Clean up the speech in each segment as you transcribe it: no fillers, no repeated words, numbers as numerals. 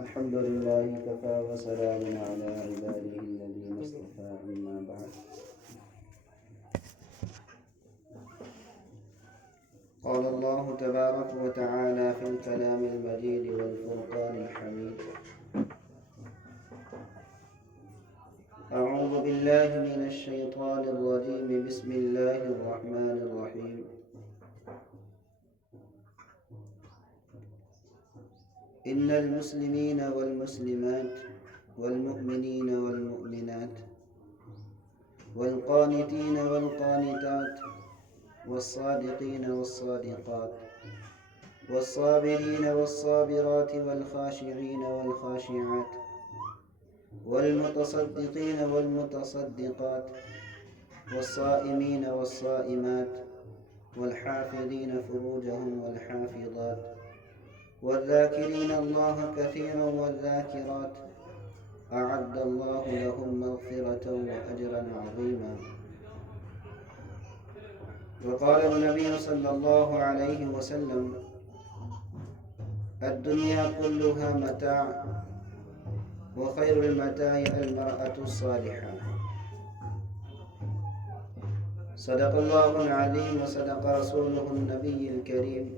الحمد لله كفى وسلام على عباده الذين اصطفى أما بعد. قال الله تبارك وتعالى في الكلام المجيد والفرقان الحميد: أعوذ بالله من الشيطان الرجيم. بسم الله الرحمن الرحيم. إن المسلمين والمسلمات والمؤمنين والمؤمنات والقانتين والقانتات والصادقين والصادقات والصابرين والصابرات والخاشعين والخاشعات والمتصدقين والمتصدقات والصائمين والصائمات والحافظين فروجهم والحافظات والذاكرين الله كثيرا والذاكرات أعد الله لهم مغفرة وأجرا عظيما. وقال النبي صلى الله عليه وسلم: الدنيا كلها متاع وخير المتاع المرأة الصالحة. صدق الله العظيم وصدق رسوله النبي الكريم.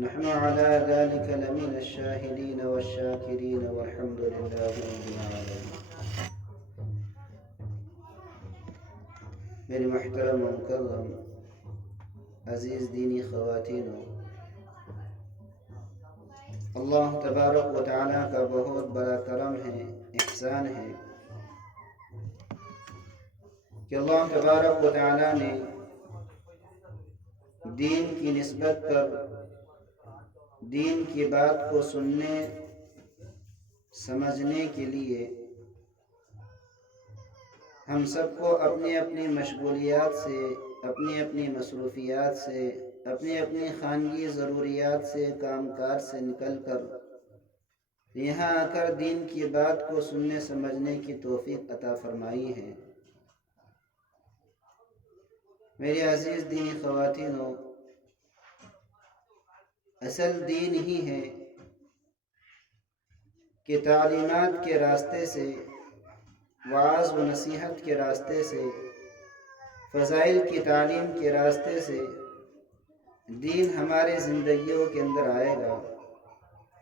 نحن على ذلك لمن الشاهدين والشاكرين والحمد لله رب العالمين. میری محترم و مکرم عزیز دینی خواتین، اللہ تبارک و تعالیٰ کا بہت بڑا کرم ہے، احسان ہے کہ اللہ تبارک و تعالیٰ نے دین کی نسبت پر دین کی بات کو سننے سمجھنے کے لیے ہم سب کو اپنی اپنی مشغولیات سے، اپنی اپنی مصروفیات سے، اپنی اپنی خانگی ضروریات سے، کام کاج سے نکل کر یہاں آ کر دین کی بات کو سننے سمجھنے کی توفیق عطا فرمائی ہے۔ میری عزیز دینی خواتینوں، اصل دین ہی ہے کہ تعلیمات کے راستے سے، وعظ و نصیحت کے راستے سے، فضائل کی تعلیم کے راستے سے دین ہمارے زندگیوں کے اندر آئے گا۔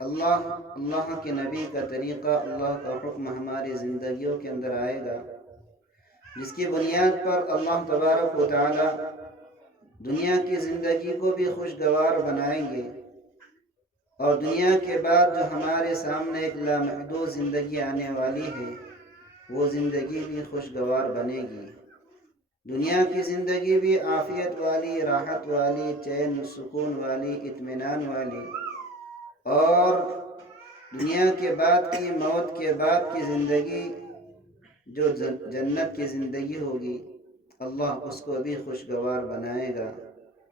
اللہ کے نبی کا طریقہ، اللہ کا حکم ہماری زندگیوں کے اندر آئے گا، جس کی بنیاد پر اللہ تبارک و تعالی دنیا کی زندگی کو بھی خوشگوار بنائیں گے، اور دنیا کے بعد جو ہمارے سامنے ایک لامحدود زندگی آنے والی ہے، وہ زندگی بھی خوشگوار بنے گی۔ دنیا کی زندگی بھی عافیت والی، راحت والی، چین و سکون والی، اطمینان والی، اور دنیا کے بعد کی، موت کے بعد کی زندگی جو جنت کی زندگی ہوگی، اللہ اس کو بھی خوشگوار بنائے گا،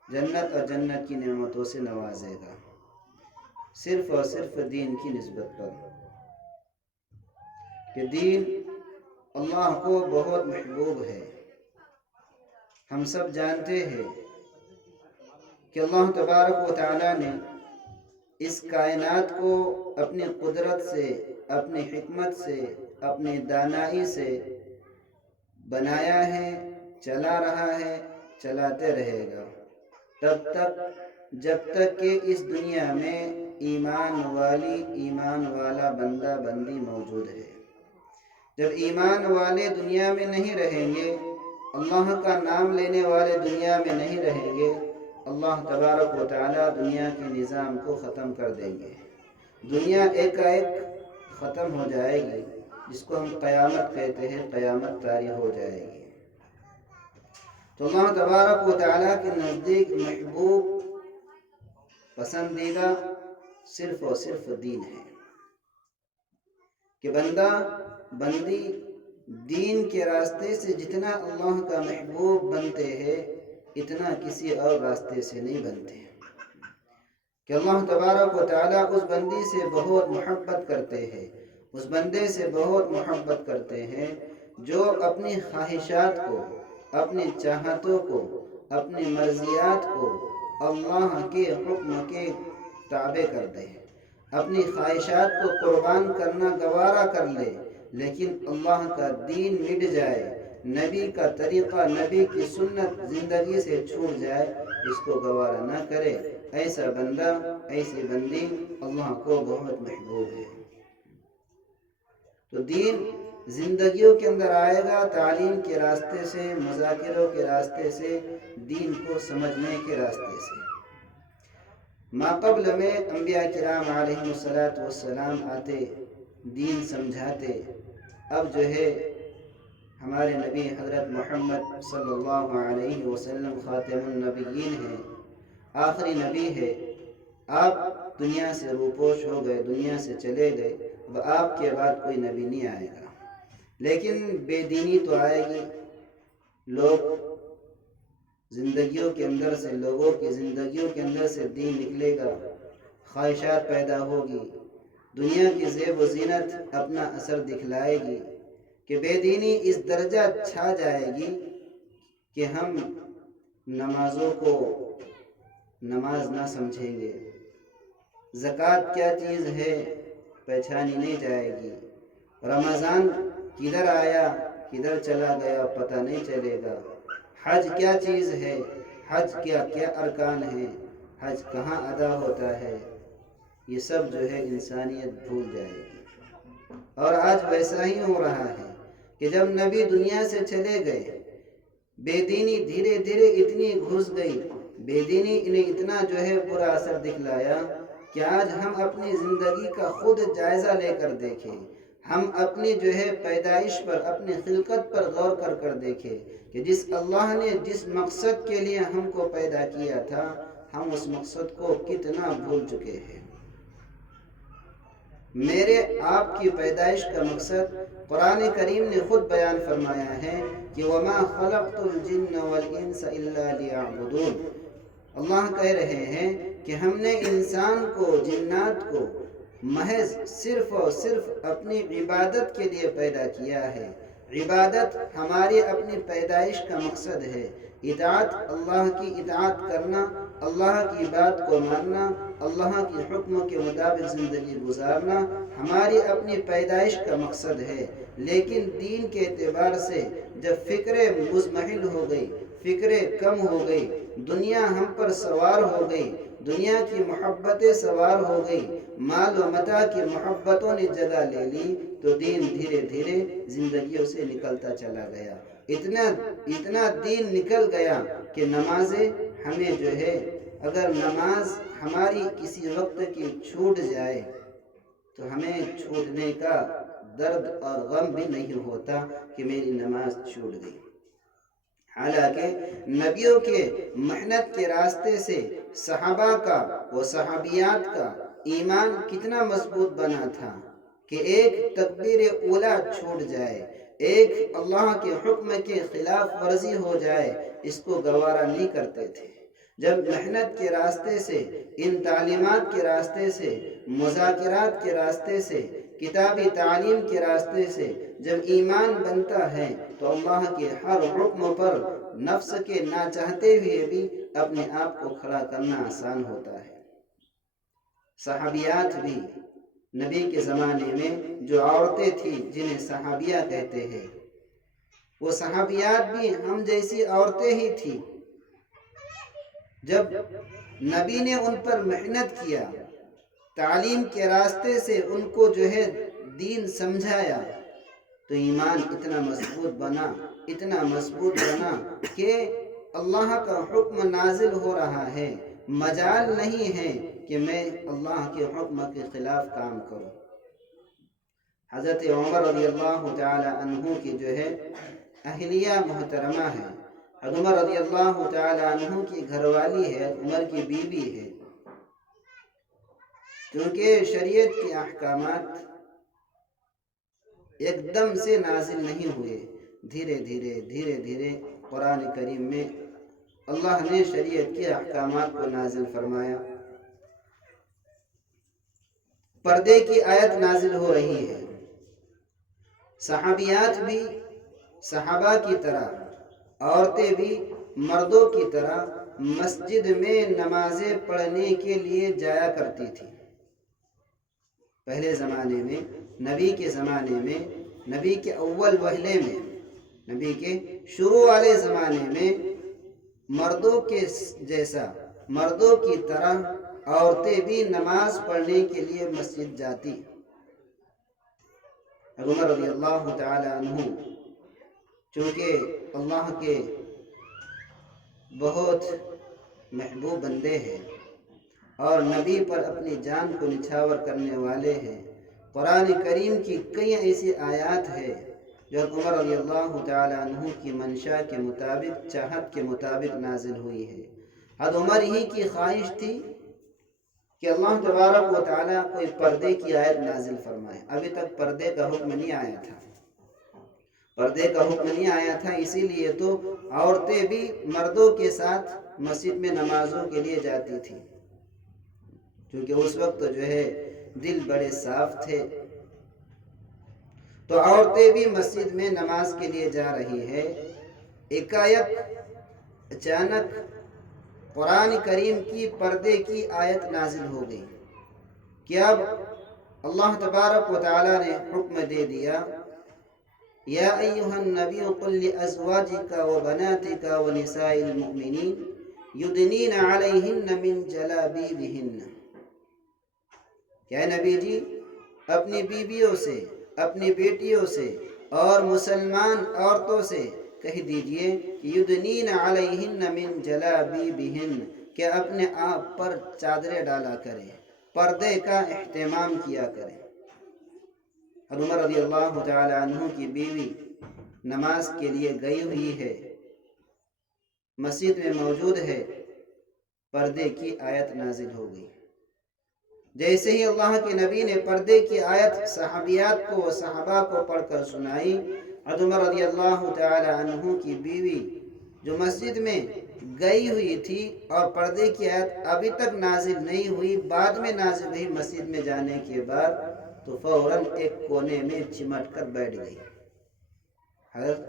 جنت اور جنت کی نعمتوں سے نوازے گا، صرف اور صرف دین کی نسبت پر، کہ دین اللہ کو بہت محبوب ہے۔ ہم سب جانتے ہیں کہ اللہ تبارک و تعالیٰ نے اس کائنات کو اپنی قدرت سے، اپنی حکمت سے، اپنی دانائی سے بنایا ہے، چلا رہا ہے، چلاتے رہے گا، جب تک کہ اس دنیا میں ایمان والا بندہ بندی موجود ہے۔ جب ایمان والے دنیا میں نہیں رہیں گے، اللہ کا نام لینے والے دنیا میں نہیں رہیں گے، اللہ تبارک و تعالیٰ دنیا کے نظام کو ختم کر دیں گے۔ دنیا ایک ختم ہو جائے گی، جس کو ہم قیامت کہتے ہیں، قیامت طاری ہو جائے گی۔ تو اللہ تبارک و تعالیٰ کے نزدیک محبوب، پسندیدہ صرف اور صرف دین ہے، کہ بندہ بندی دین کے راستے سے جتنا اللہ کا محبوب بنتے ہیں، اتنا کسی اور راستے سے نہیں بنتے، کہ اللہ تبارک و تعالیٰ اس بندی سے بہت محبت کرتے ہیں، اس بندے سے بہت محبت کرتے ہیں جو اپنی خواہشات کو، اپنی چاہتوں کو، اپنی مرضیات کو اللہ کے حکم کے تابع کر دے، اپنی خواہشات کو قربان کرنا گوارا کر لے، لیکن اللہ کا دین مٹ جائے، نبی کا طریقہ، نبی کی سنت زندگی سے چھوٹ جائے، اس کو گوارا نہ کرے، ایسا بندہ، ایسی بندی اللہ کو بہت محبوب ہے۔ تو دین زندگیوں کے اندر آئے گا تعلیم کے راستے سے، مذاکروں کے راستے سے، دین کو سمجھنے کے راستے سے۔ ماقبل میں انبیاء کرام علیہ السلام آتے، دین سمجھاتے، اب جو ہے ہمارے نبی حضرت محمد صلی اللہ علیہ وسلم خاتم النبیین ہیں، آخری نبی ہے۔ آپ دنیا سے روپوش ہو گئے، دنیا سے چلے گئے، اب آپ کے بعد کوئی نبی نہیں آئے گا، لیکن بے دینی تو آئے گی۔ لوگ زندگیوں کے اندر سے، لوگوں کی زندگیوں کے اندر سے دین نکلے گا، خواہشات پیدا ہوگی، دنیا کی زیب و زینت اپنا اثر دکھلائے گی کہ بے دینی اس درجہ چھا جائے گی کہ ہم نمازوں کو نماز نہ سمجھیں گے، زکوٰۃ کیا چیز ہے پہچانی نہیں جائے گی، رمضان کدھر آیا کدھر چلا گیا پتہ نہیں چلے گا، حج کیا چیز ہے، حج کیا کیا ارکان ہیں، حج کہاں ادا ہوتا ہے، یہ سب جو ہے انسانیت بھول جائے گی۔ اور آج ویسا ہی ہو رہا ہے کہ جب نبی دنیا سے چلے گئے، بے دینی دھیرے دھیرے اتنی گھس گئی، بے دینی انہیں اتنا جو ہے برا اثر دکھلایا کہ آج ہم اپنی زندگی کا خود جائزہ لے کر دیکھیں، ہم اپنی جو ہے پیدائش پر، اپنی خلقت پر غور کر دیکھیں کہ جس اللہ نے جس مقصد کے لیے ہم کو پیدا کیا تھا، ہم اس مقصد کو کتنا بھول چکے ہیں۔ میرے آپ کی پیدائش کا مقصد قرآن کریم نے خود بیان فرمایا ہے کہ وَمَا خَلَقْتُ الْجِنَّ وَالْإِنسَ إِلَّا لِيَعْبُدُونَ۔ اللہ کہہ رہے ہیں کہ ہم نے انسان کو، جنات کو محض صرف اور صرف اپنی عبادت کے لیے پیدا کیا ہے۔ عبادت ہماری اپنی پیدائش کا مقصد ہے، اطاعت، اللہ کی اطاعت کرنا، اللہ کی بات کو ماننا، اللہ کی حکم کے مطابق زندگی گزارنا ہماری اپنی پیدائش کا مقصد ہے۔ لیکن دین کے اعتبار سے جب فکریں مزمحل ہو گئی، فکریں کم ہو گئی، دنیا ہم پر سوار ہو گئی، دنیا کی محبتیں سوار ہو گئی، مال و متاع کی محبتوں نے جگہ لے لی، تو دین دھیرے دھیرے زندگیوں سے نکلتا چلا گیا۔ اتنا دین نکل گیا کہ نمازیں ہمیں جو ہے، اگر نماز ہماری کسی وقت کی چھوٹ جائے تو ہمیں چھوٹنے کا درد اور غم بھی نہیں ہوتا کہ میری نماز چھوٹ گئی۔ حالانکہ نبیوں کے محنت کے راستے سے صحابہ کا و صحابیات کا ایمان کتنا مضبوط بنا تھا کہ ایک تکبیر اولیٰ چھوٹ جائے، ایک اللہ کے حکم کے خلاف ورزی ہو جائے، اس کو گوارا نہیں کرتے تھے۔ جب محنت کے راستے سے، ان تعلیمات کے راستے سے، مذاکرات کے راستے سے، کتابی تعلیم کے راستے سے جب ایمان بنتا ہے تو اللہ کے ہر حکم پر نفس کے نہ چاہتے ہوئے بھی اپنے آپ کو کھڑا کرنا آسان ہوتا ہے۔ صحابیات بھی نبی کے زمانے میں جو عورتیں تھیں جنہیں صحابیہ کہتے ہیں، وہ صحابیات بھی ہم جیسی عورتیں ہی تھیں۔ جب نبی نے ان پر محنت کیا، تعلیم کے راستے سے ان کو جو ہے دین سمجھایا، تو ایمان اتنا مضبوط بنا، اتنا مضبوط بنا کہ اللہ کا حکم نازل ہو رہا ہے، مجال نہیں ہے کہ میں اللہ کے حکم کے خلاف کام کروں۔ حضرت عمر رضی اللہ تعالی عنہ کی جو ہے اہلیہ محترمہ ہے، عمر رضی اللہ تعالی عنہ کی گھر والی ہے، عمر کی بیوی ہے، کیونکہ شریعت کے احکامات ایک دم سے نازل نہیں ہوئے، دھیرے دھیرے قرآن کریم میں اللہ نے شریعت کے احکامات کو نازل فرمایا۔ پردے کی آیت نازل ہو رہی ہے، صحابیات بھی صحابہ کی طرح، عورتیں بھی مردوں کی طرح مسجد میں نمازیں پڑھنے کے لیے جایا کرتی تھی۔ پہلے زمانے میں، نبی کے زمانے میں، نبی کے اول وہلے میں، نبی کے شروع والے زمانے میں مردوں کے جیسا، مردوں کی طرح عورتیں بھی نماز پڑھنے کے لیے مسجد جاتی۔ عمر رضی اللہ تعالی عنہ چونکہ اللہ کے بہت محبوب بندے ہیں اور نبی پر اپنی جان کو نچھاور کرنے والے ہیں، قرآن کریم کی کئی ایسی آیات ہیں جو عمر رضی اللہ تعالی عنہ کی منشا کے مطابق، چاہت کے مطابق نازل ہوئی ہے۔ حضرت عمر ہی کی خواہش تھی کہ اللہ تبارک و تعالی کوئی پردے کی آیت نازل فرمائے۔ ابھی تک پردے کا حکم نہیں آیا تھا، پردے کا حکم نہیں آیا تھا، اسی لیے تو عورتیں بھی مردوں کے ساتھ مسجد میں نمازوں کے لیے جاتی تھی، کیونکہ اس وقت جو ہے دل بڑے صاف تھے۔ تو عورتیں بھی مسجد میں نماز کے لیے جا رہی ہے، ایکایک اچانک قرآن کریم کی پردے کی آیت نازل ہو گئی کہ اب اللہ تبارک و تعالی نے حکم دے دیا، یا ایہا النبی قل لازواجک و بناتک و نساء المؤمنین یدنین علیہن من جلابیبہن، کہ اے نبی جی اپنی بیویوں سے، اپنی بیٹیوں سے اور مسلمان عورتوں سے کہہ دیجئے کہ یدنین علیہن من جلابیبہن، کہ اپنے آپ پر چادریں ڈالا کریں، پردے کا اہتمام کیا کریں۔ عمر رضی اللہ تعالی عنہ کی بیوی نماز کے لیے گئی ہوئی ہے، مسجد میں موجود ہے، پردے کی آیت نازل ہو گئی۔ جیسے ہی اللہ کے نبی نے پردے کی آیت صحابیات کو و صحابہ کو پڑھ کر سنائی، عمر رضی اللہ تعالی عنہ کی بیوی جو مسجد میں گئی ہوئی تھی اور پردے کی آیت ابھی تک نازل نہیں ہوئی، بعد میں نازل ہوئی مسجد میں جانے کے بعد، تو فوراً ایک کونے میں چمٹ کر بیٹھ گئی۔ حضرت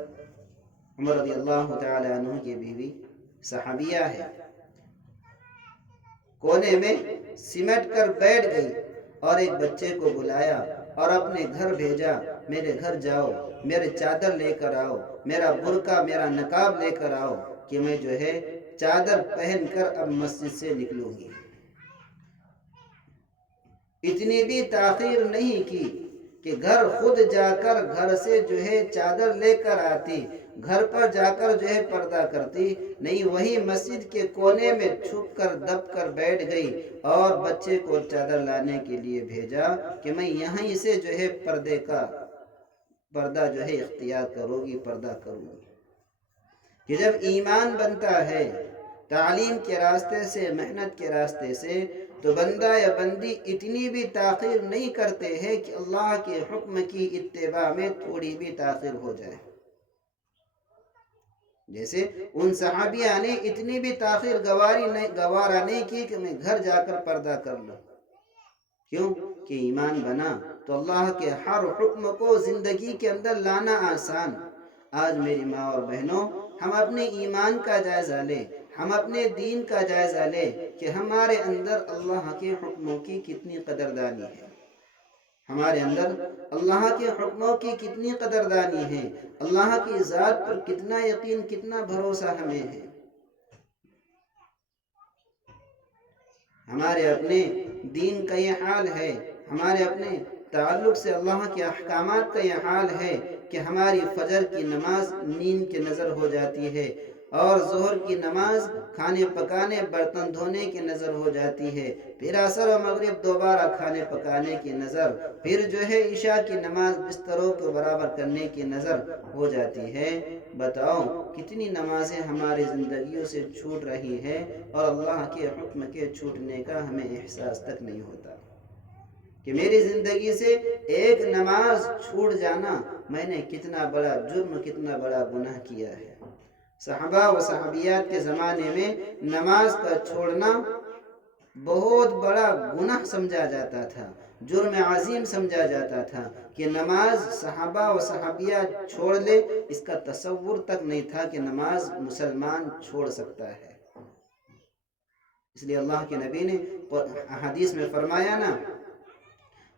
عمر رضی اللہ تعالی عنہ کی بیوی صحابیہ ہے، کونے میں سمٹ کر بیٹھ گئی اور ایک بچے کو بلایا اور اپنے گھر بھیجا، میرے گھر جاؤ، میرے چادر لے کر آؤ، میرا برقع، میرا نقاب لے کر آؤ کہ میں جو ہے چادر پہن کر اب مسجد سے نکلوں گی۔ اتنی بھی تاخیر نہیں کی کہ گھر خود جا کر گھر سے جو ہے چادر لے کر آتی، گھر پر جا کر جو ہے پردہ کرتی، نہیں، وہی مسجد کے کونے میں چھپ کر دب کر بیٹھ گئی اور بچے کو چادر لانے کے لیے بھیجا کہ میں یہیں سے جو ہے پردہ جو ہے اختیار کروں گی، پردہ کروں گی۔ کہ جب ایمان بنتا ہے تعلیم کے راستے سے، محنت کے راستے سے، تو بندہ یا بندی اتنی بھی تاخیر نہیں کرتے ہیں کہ اللہ کے حکم کی اتباع میں تھوڑی بھی تاخیر ہو جائے۔ جیسے ان صحابیہ نے اتنی بھی تاخیر گوارا نہیں کی کہ میں گھر جا کر پردہ کر لوں۔ کیوں کہ ایمان بنا تو اللہ کے ہر حکم کو زندگی کے اندر لانا آسان۔ آج میری ماں اور بہنوں، ہم اپنے ایمان کا جائزہ لیں، ہم اپنے دین کا جائزہ لیں کہ ہمارے اندر اللہ کے حکموں کی کتنی قدردانی ہے، ہمارے اندر اللہ کے حکموں کی کتنی قدردانی ہے، اللہ کی ذات پر کتنا یقین، کتنا بھروسہ ہمیں ہے۔ ہمارے اپنے دین کا یہ حال ہے، ہمارے اپنے تعلق سے اللہ کے احکامات کا یہ حال ہے کہ ہماری فجر کی نماز نیند کے نظر ہو جاتی ہے، اور ظہر کی نماز کھانے پکانے، برتن دھونے کی نظر ہو جاتی ہے، پھر عصر و مغرب دوبارہ کھانے پکانے کی نظر، پھر جو ہے عشاء کی نماز بستروں کو برابر کرنے کی نظر ہو جاتی ہے۔ بتاؤ کتنی نمازیں ہماری زندگیوں سے چھوٹ رہی ہیں اور اللہ کے حکم کے چھوٹنے کا ہمیں احساس تک نہیں ہوتا کہ میری زندگی سے ایک نماز چھوٹ جانا، میں نے کتنا بڑا جرم، کتنا بڑا گناہ کیا ہے۔ صحابہ و صحابیات کے زمانے میں نماز کا چھوڑنا بہت بڑا گناہ سمجھا جاتا تھا، جرم عظیم سمجھا جاتا تھا کہ نماز صحابہ و صحابیات چھوڑ لے، اس کا تصور تک نہیں تھا کہ نماز مسلمان چھوڑ سکتا ہے۔ اس لیے اللہ کے نبی نے حدیث میں فرمایا نا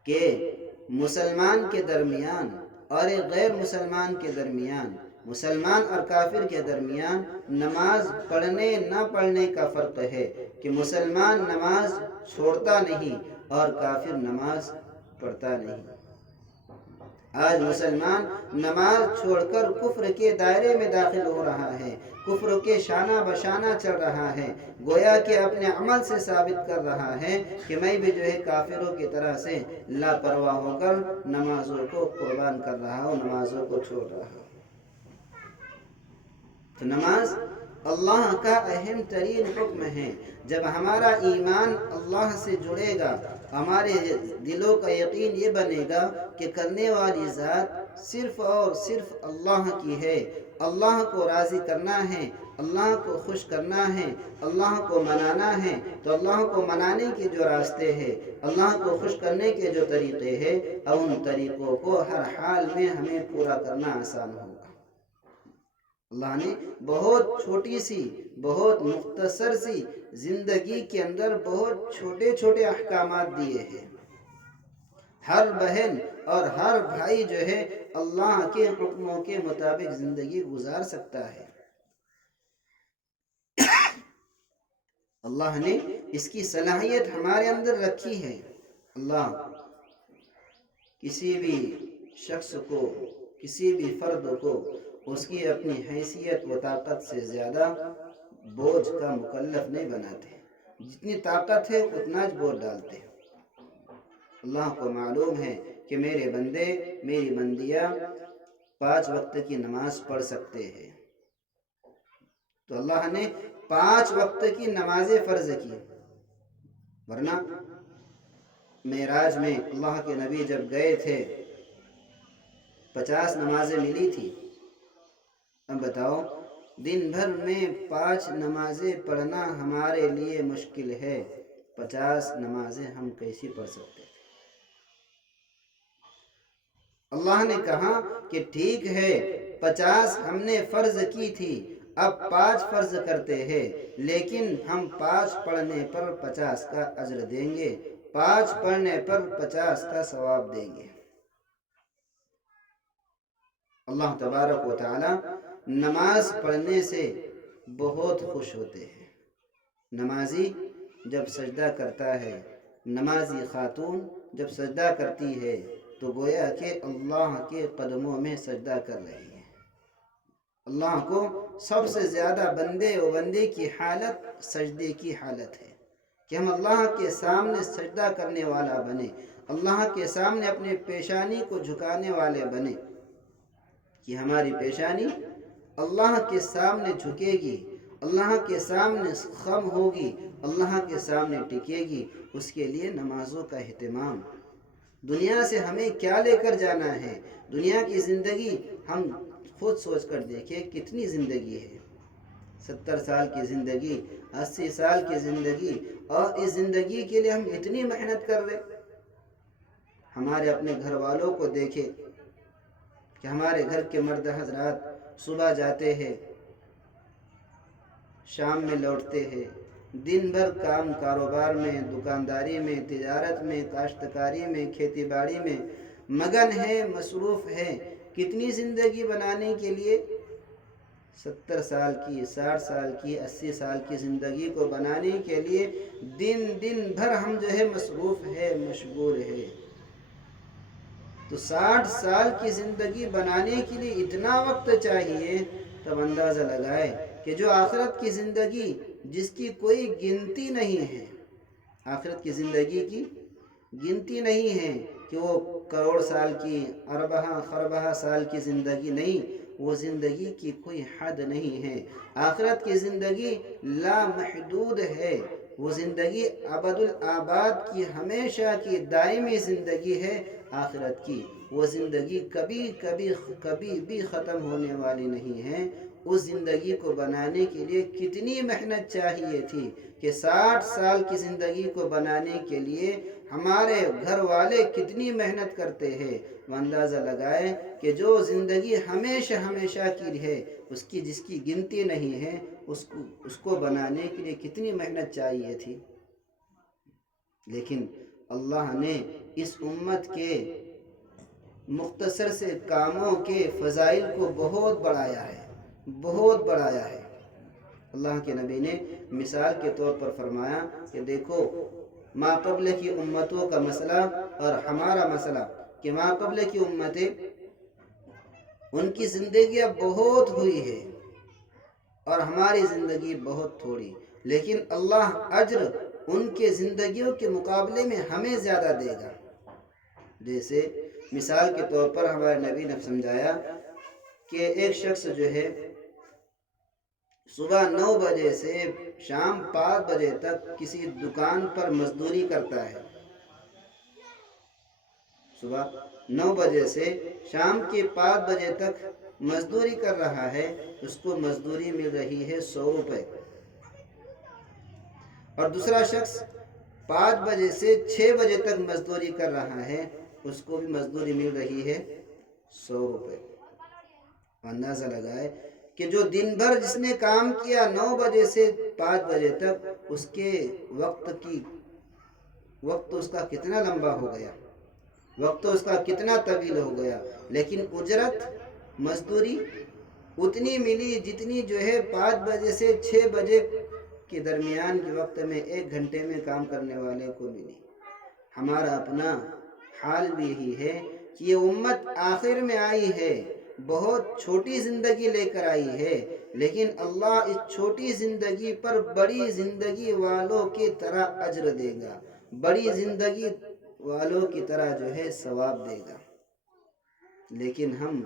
کہ مسلمان کے درمیان اور ایک غیر مسلمان کے درمیان، مسلمان اور کافر کے درمیان نماز پڑھنے نہ پڑھنے کا فرق ہے، کہ مسلمان نماز چھوڑتا نہیں اور کافر نماز پڑھتا نہیں۔ آج مسلمان نماز چھوڑ کر کفر کے دائرے میں داخل ہو رہا ہے، کفر کے شانہ بشانہ چڑھ رہا ہے، گویا کہ اپنے عمل سے ثابت کر رہا ہے کہ میں بھی کافروں کی طرح سے لاپرواہ ہو کر نمازوں کو قربان کر رہا ہوں، نمازوں کو چھوڑ رہا ہوں۔ تو نماز اللہ کا اہم ترین حکم ہے۔ جب ہمارا ایمان اللہ سے جڑے گا، ہمارے دلوں کا یقین یہ بنے گا کہ کرنے والی ذات صرف اور صرف اللہ کی ہے، اللہ کو راضی کرنا ہے، اللہ کو خوش کرنا ہے، اللہ کو منانا ہے، تو اللہ کو منانے کے جو راستے ہیں، اللہ کو خوش کرنے کے جو طریقے ہیں، ان طریقوں کو ہر حال میں ہمیں پورا کرنا آسان ہوگا۔ اللہ نے بہت چھوٹی سی، بہت مختصر سی زندگی کے اندر بہت چھوٹے چھوٹے احکامات دیے ہیں۔ ہر بہن اور ہر بھائی اللہ کے حکموں کے مطابق زندگی گزار سکتا ہے۔ اللہ نے اس کی صلاحیت ہمارے اندر رکھی ہے۔ اللہ کسی بھی شخص کو، کسی بھی فرد کو اس کی اپنی حیثیت و طاقت سے زیادہ بوجھ کا مکلف نہیں بناتے، جتنی طاقت ہے اتنا بوجھ ڈالتے۔ اللہ کو معلوم ہے کہ میرے بندے، میری بندیاں 5 وقت کی نماز پڑھ سکتے ہیں، تو اللہ نے 5 وقت کی نمازیں فرض کی۔ ورنہ معراج میں اللہ کے نبی جب گئے تھے 50 نمازیں ملی تھی۔ اب بتاؤ، دن بھر میں 5 نمازیں پڑھنا ہمارے لیے مشکل ہے، 50 نمازیں ہم کیسی پڑھ سکتے تھے؟ اللہ نے کہا کہ ٹھیک ہے، 50 ہم نے فرض کی تھی، اب 5 فرض کرتے ہیں، لیکن ہم 5 پڑھنے پر 50 کا اجر دیں گے، 5 پڑھنے پر 50 کا ثواب دیں گے۔ اللہ تبارک و تعالی نماز پڑھنے سے بہت خوش ہوتے ہیں۔ نمازی جب سجدہ کرتا ہے، نمازی خاتون جب سجدہ کرتی ہے، تو گویا کہ اللہ کے قدموں میں سجدہ کر رہی ہے۔ اللہ کو سب سے زیادہ بندے و بندے کی حالت سجدے کی حالت ہے، کہ ہم اللہ کے سامنے سجدہ کرنے والا بنے، اللہ کے سامنے اپنے پیشانی کو جھکانے والے بنے، کہ ہماری پیشانی اللہ کے سامنے جھکے گی، اللہ کے سامنے خم ہوگی، اللہ کے سامنے ٹکے گی۔ اس کے لیے نمازوں کا اہتمام۔ دنیا سے ہمیں کیا لے کر جانا ہے؟ دنیا کی زندگی ہم خود سوچ کر دیکھیں، کتنی زندگی ہے؟ 70 سال کی زندگی، 80 سال کی زندگی، اور اس زندگی کے لیے ہم اتنی محنت کر رہے۔ ہمارے اپنے گھر والوں کو دیکھیں کہ ہمارے گھر کے مرد حضرات صبح جاتے ہیں، شام میں لوٹتے ہیں، دن بھر کام کاروبار میں، دکانداری میں، تجارت میں، کاشتکاری میں، کھیتی باڑی میں مگن ہے، مصروف ہے۔ کتنی زندگی بنانے کے لیے؟ 70 سال کی، 60 سال کی، 80 سال کی زندگی کو بنانے کے لیے دن بھر ہم مصروف ہے، مشغول ہے۔ تو 60 سال کی زندگی بنانے کے لیے اتنا وقت چاہیے، تب اندازہ لگائے کہ جو آخرت کی زندگی جس کی کوئی گنتی نہیں ہے، آخرت کی زندگی کی گنتی نہیں ہے، کہ وہ کروڑ سال کی، اربہ خربہ سال کی زندگی نہیں، وہ زندگی کی کوئی حد نہیں ہے۔ آخرت کی زندگی لامحدود ہے، وہ زندگی ابد الآباد کی، ہمیشہ کی دائمی زندگی ہے۔ آخرت کی وہ زندگی کبھی بھی ختم ہونے والی نہیں ہے۔ اس زندگی کو بنانے کے لیے کتنی محنت چاہیے تھی، کہ 60 سال کی زندگی کو بنانے کے لیے ہمارے گھر والے کتنی محنت کرتے ہیں۔ وہ اندازہ لگائے کہ جو زندگی ہمیشہ کی ہے، اس کی جس کی گنتی نہیں ہے، اس کو بنانے کے لیے کتنی محنت چاہیے تھی۔ لیکن اللہ نے اس امت کے مختصر سے کاموں کے فضائل کو بہت بڑھایا ہے، بہت بڑھایا ہے۔ اللہ کے نبی نے مثال کے طور پر فرمایا کہ دیکھو ما قبل کی امتوں کا مسئلہ اور ہمارا مسئلہ، کہ ما قبل کی امتیں ان کی زندگیاں بہت ہوئی ہے اور ہماری زندگی بہت تھوڑی، لیکن اللہ اجر ان کے زندگیوں کے مقابلے میں ہمیں زیادہ دے گا۔ جیسے مثال کے طور پر ہمارے نبی نے سمجھایا کہ ایک شخص جو ہے صبح 9 بجے سے شام 5 بجے تک کسی دکان پر مزدوری کرتا ہے، صبح 9 بجے سے شام کے 5 بجے تک مزدوری کر رہا ہے، اس کو مزدوری مل رہی ہے 100 روپے۔ اور دوسرا شخص 5 بجے سے 6 بجے تک مزدوری کر رہا ہے، اس کو بھی مزدوری مل رہی ہے 100 روپے۔ اندازہ لگائے کہ جو دن بھر جس نے کام کیا 9 بجے سے 5 بجے تک، اس کے وقت اس کا کتنا لمبا ہو گیا، وقت اس کا کتنا طویل ہو گیا، لیکن اجرت مزدوری اتنی ملی جتنی جو ہے 5 بجے سے 6 بجے کے درمیان کے وقت میں 1 گھنٹے میں کام کرنے والے کو ملی۔ ہمارا اپنا حال بھی یہی ہے کہ یہ امت آخر میں آئی ہے، بہت چھوٹی زندگی لے کر آئی ہے، لیکن اللہ اس چھوٹی زندگی پر بڑی زندگی والوں کی طرح اجر دے گا، بڑی زندگی والوں کی طرح جو ہے ثواب دے گا۔ لیکن ہم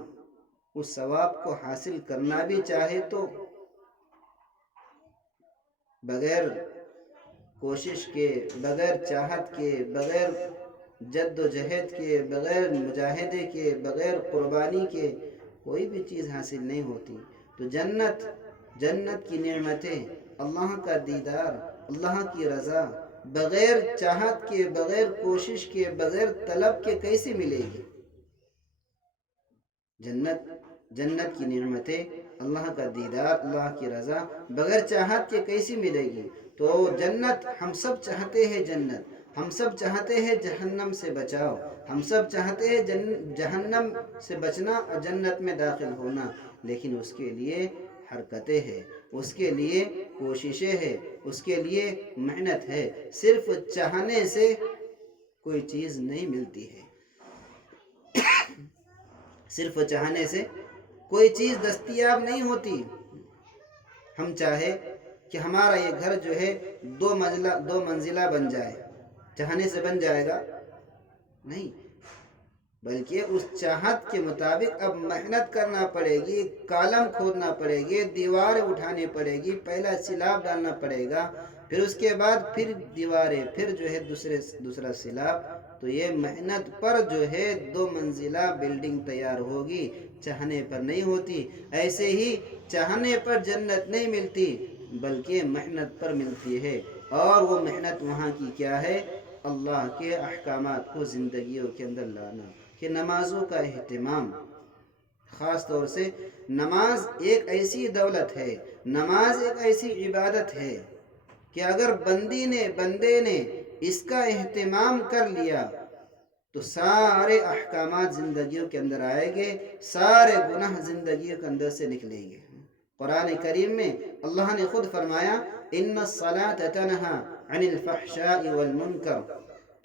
اس ثواب کو حاصل کرنا بھی چاہے تو بغیر کوشش کے، بغیر چاہت کے، بغیر جد و جہد کے، بغیر مجاہدے کے، بغیر قربانی کے کوئی بھی چیز حاصل نہیں ہوتی۔ تو جنت کی نعمتیں، اللہ کا دیدار، اللہ کی رضا بغیر چاہت کے، بغیر کوشش کے، بغیر طلب کے کیسے ملے گی؟ جنت کی نعمتیں، اللہ کا دیدار، اللہ کی رضا بغیر چاہت کے کیسی ملے گی؟ تو جنت ہم سب چاہتے ہیں، جنت ہم سب چاہتے ہیں، جہنم سے بچاؤ، ہم سب چاہتے ہیں جہنم سے بچنا اور جنت میں داخل ہونا، لیکن اس کے لیے حرکتیں ہیں، اس کے لیے کوششیں ہیں، اس کے لیے محنت ہے۔ صرف چاہنے سے کوئی چیز نہیں ملتی ہے، صرف چاہنے سے کوئی چیز دستیاب نہیں ہوتی۔ ہم چاہے کہ ہمارا یہ گھر جو ہے 2 منزلہ بن جائے، چاہنے سے بن جائے گا؟ نہیں، بلکہ اس چاہت کے مطابق اب محنت کرنا پڑے گی، کالم کھودنا پڑے گی، دیواریں اٹھانی پڑے گی، پہلا سلاب ڈالنا پڑے گا، پھر اس کے بعد پھر دیواریں، پھر جو ہے دوسرا سلاب۔ تو یہ محنت پر جو ہے 2 منزلہ بلڈنگ تیار ہوگی، چاہنے پر نہیں ہوتی۔ ایسے ہی چاہنے پر جنت نہیں ملتی، بلکہ محنت پر ملتی ہے، اور وہ محنت وہاں کی کیا ہے؟ اللہ کے احکامات کو زندگیوں کے اندر لانا، کہ نمازوں کا اہتمام، خاص طور سے نماز ایک ایسی دولت ہے، نماز ایک ایسی عبادت ہے کہ اگر بندے نے اس کا اہتمام کر لیا تو سارے احکامات زندگیوں کے اندر آئیں گے، سارے گناہ زندگیوں کے اندر سے نکلیں گے۔ قرآن کریم میں اللہ نے خود فرمایا ان الصلاۃ تنہی عن الفحشاء والمنکر،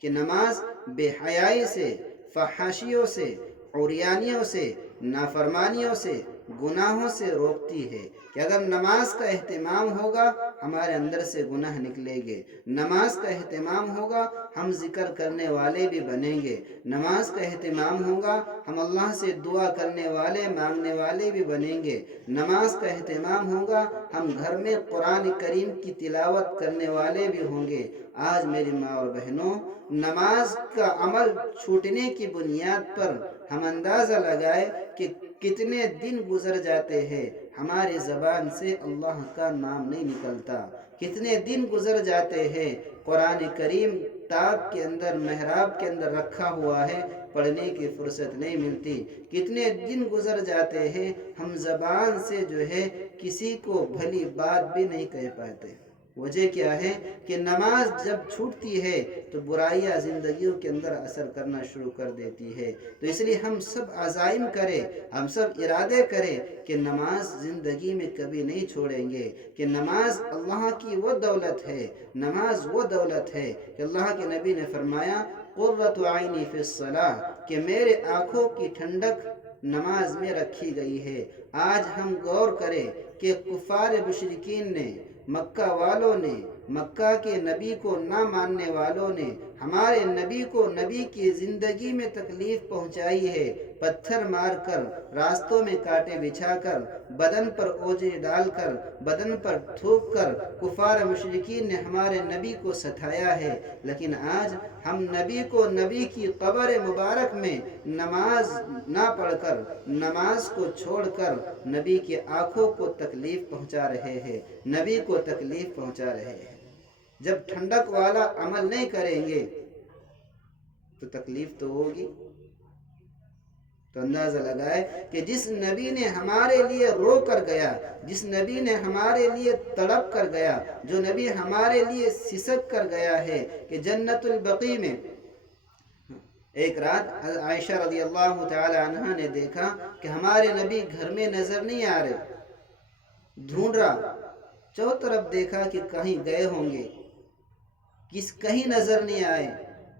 کہ نماز بے حیائی سے، فحاشیوں سے، عریانیوں سے، نافرمانیوں سے، گناہوں سے روکتی ہے، کہ اگر نماز کا اہتمام ہوگا ہمارے اندر سے گناہ نکلیں گے، نماز کا اہتمام ہوگا ہم ذکر کرنے والے بھی بنیں گے، نماز کا اہتمام ہوگا ہم اللہ سے دعا کرنے والے، مانگنے والے بھی بنیں گے، نماز کا اہتمام ہوگا ہم گھر میں قرآن کریم کی تلاوت کرنے والے بھی ہوں گے۔ آج میری ماں اور بہنوں، نماز کا عمل چھوٹنے کی بنیاد پر ہم اندازہ لگائے کہ کتنے دن گزر جاتے ہیں ہماری زبان سے اللہ کا نام نہیں نکلتا، کتنے دن گزر جاتے ہیں قرآن کریم تاب کے اندر، محراب کے اندر رکھا ہوا ہے، پڑھنے کی فرصت نہیں ملتی، کتنے دن گزر جاتے ہیں ہم زبان سے جو ہے کسی کو بھلی بات بھی نہیں کہہ پاتے۔ وجہ کیا ہے کہ نماز جب چھوٹتی ہے تو برائیاں زندگیوں کے اندر اثر کرنا شروع کر دیتی ہے۔ تو اس لیے ہم سب عزائم کریں، ہم سب ارادے کریں کہ نماز زندگی میں کبھی نہیں چھوڑیں گے، کہ نماز اللہ کی وہ دولت ہے، نماز وہ دولت ہے کہ اللہ کے نبی نے فرمایا قرۃ عینی فی الصلاۃ، کہ میرے آنکھوں کی ٹھنڈک نماز میں رکھی گئی ہے۔ آج ہم غور کریں کہ کفار مشرکین نے، مکہ والوں نے، مکہ کے نبی کو نہ ماننے والوں نے ہمارے نبی کو نبی کی زندگی میں تکلیف پہنچائی ہے، پتھر مار کر، راستوں میں کانٹے بچھا کر، بدن پر اوجے ڈال کر، بدن پر تھوک کر کفار مشرکین نے ہمارے نبی کو ستایا ہے۔ لیکن آج ہم نبی کو نبی کی قبر مبارک میں نماز نہ پڑھ کر، نماز کو چھوڑ کر نبی کی آنکھوں کو تکلیف پہنچا رہے ہیں، نبی کو تکلیف پہنچا رہے ہیں۔ جب ٹھنڈک والا عمل نہیں کریں گے تو تکلیف تو ہوگی۔ تو اندازہ لگائے کہ جس نبی نے ہمارے لیے رو کر گیا، جس نبی نے ہمارے لیے تڑپ کر گیا، جو نبی ہمارے لیے سسک کر گیا ہے کہ جنت البقیع میں ایک رات عائشہ رضی اللہ تعالی عنہ نے دیکھا کہ ہمارے نبی گھر میں نظر نہیں آ رہے، ڈھونڈ رہا، چاروں طرف دیکھا کہ کہیں گئے ہوں گے، کہیں نظر نہیں آئے۔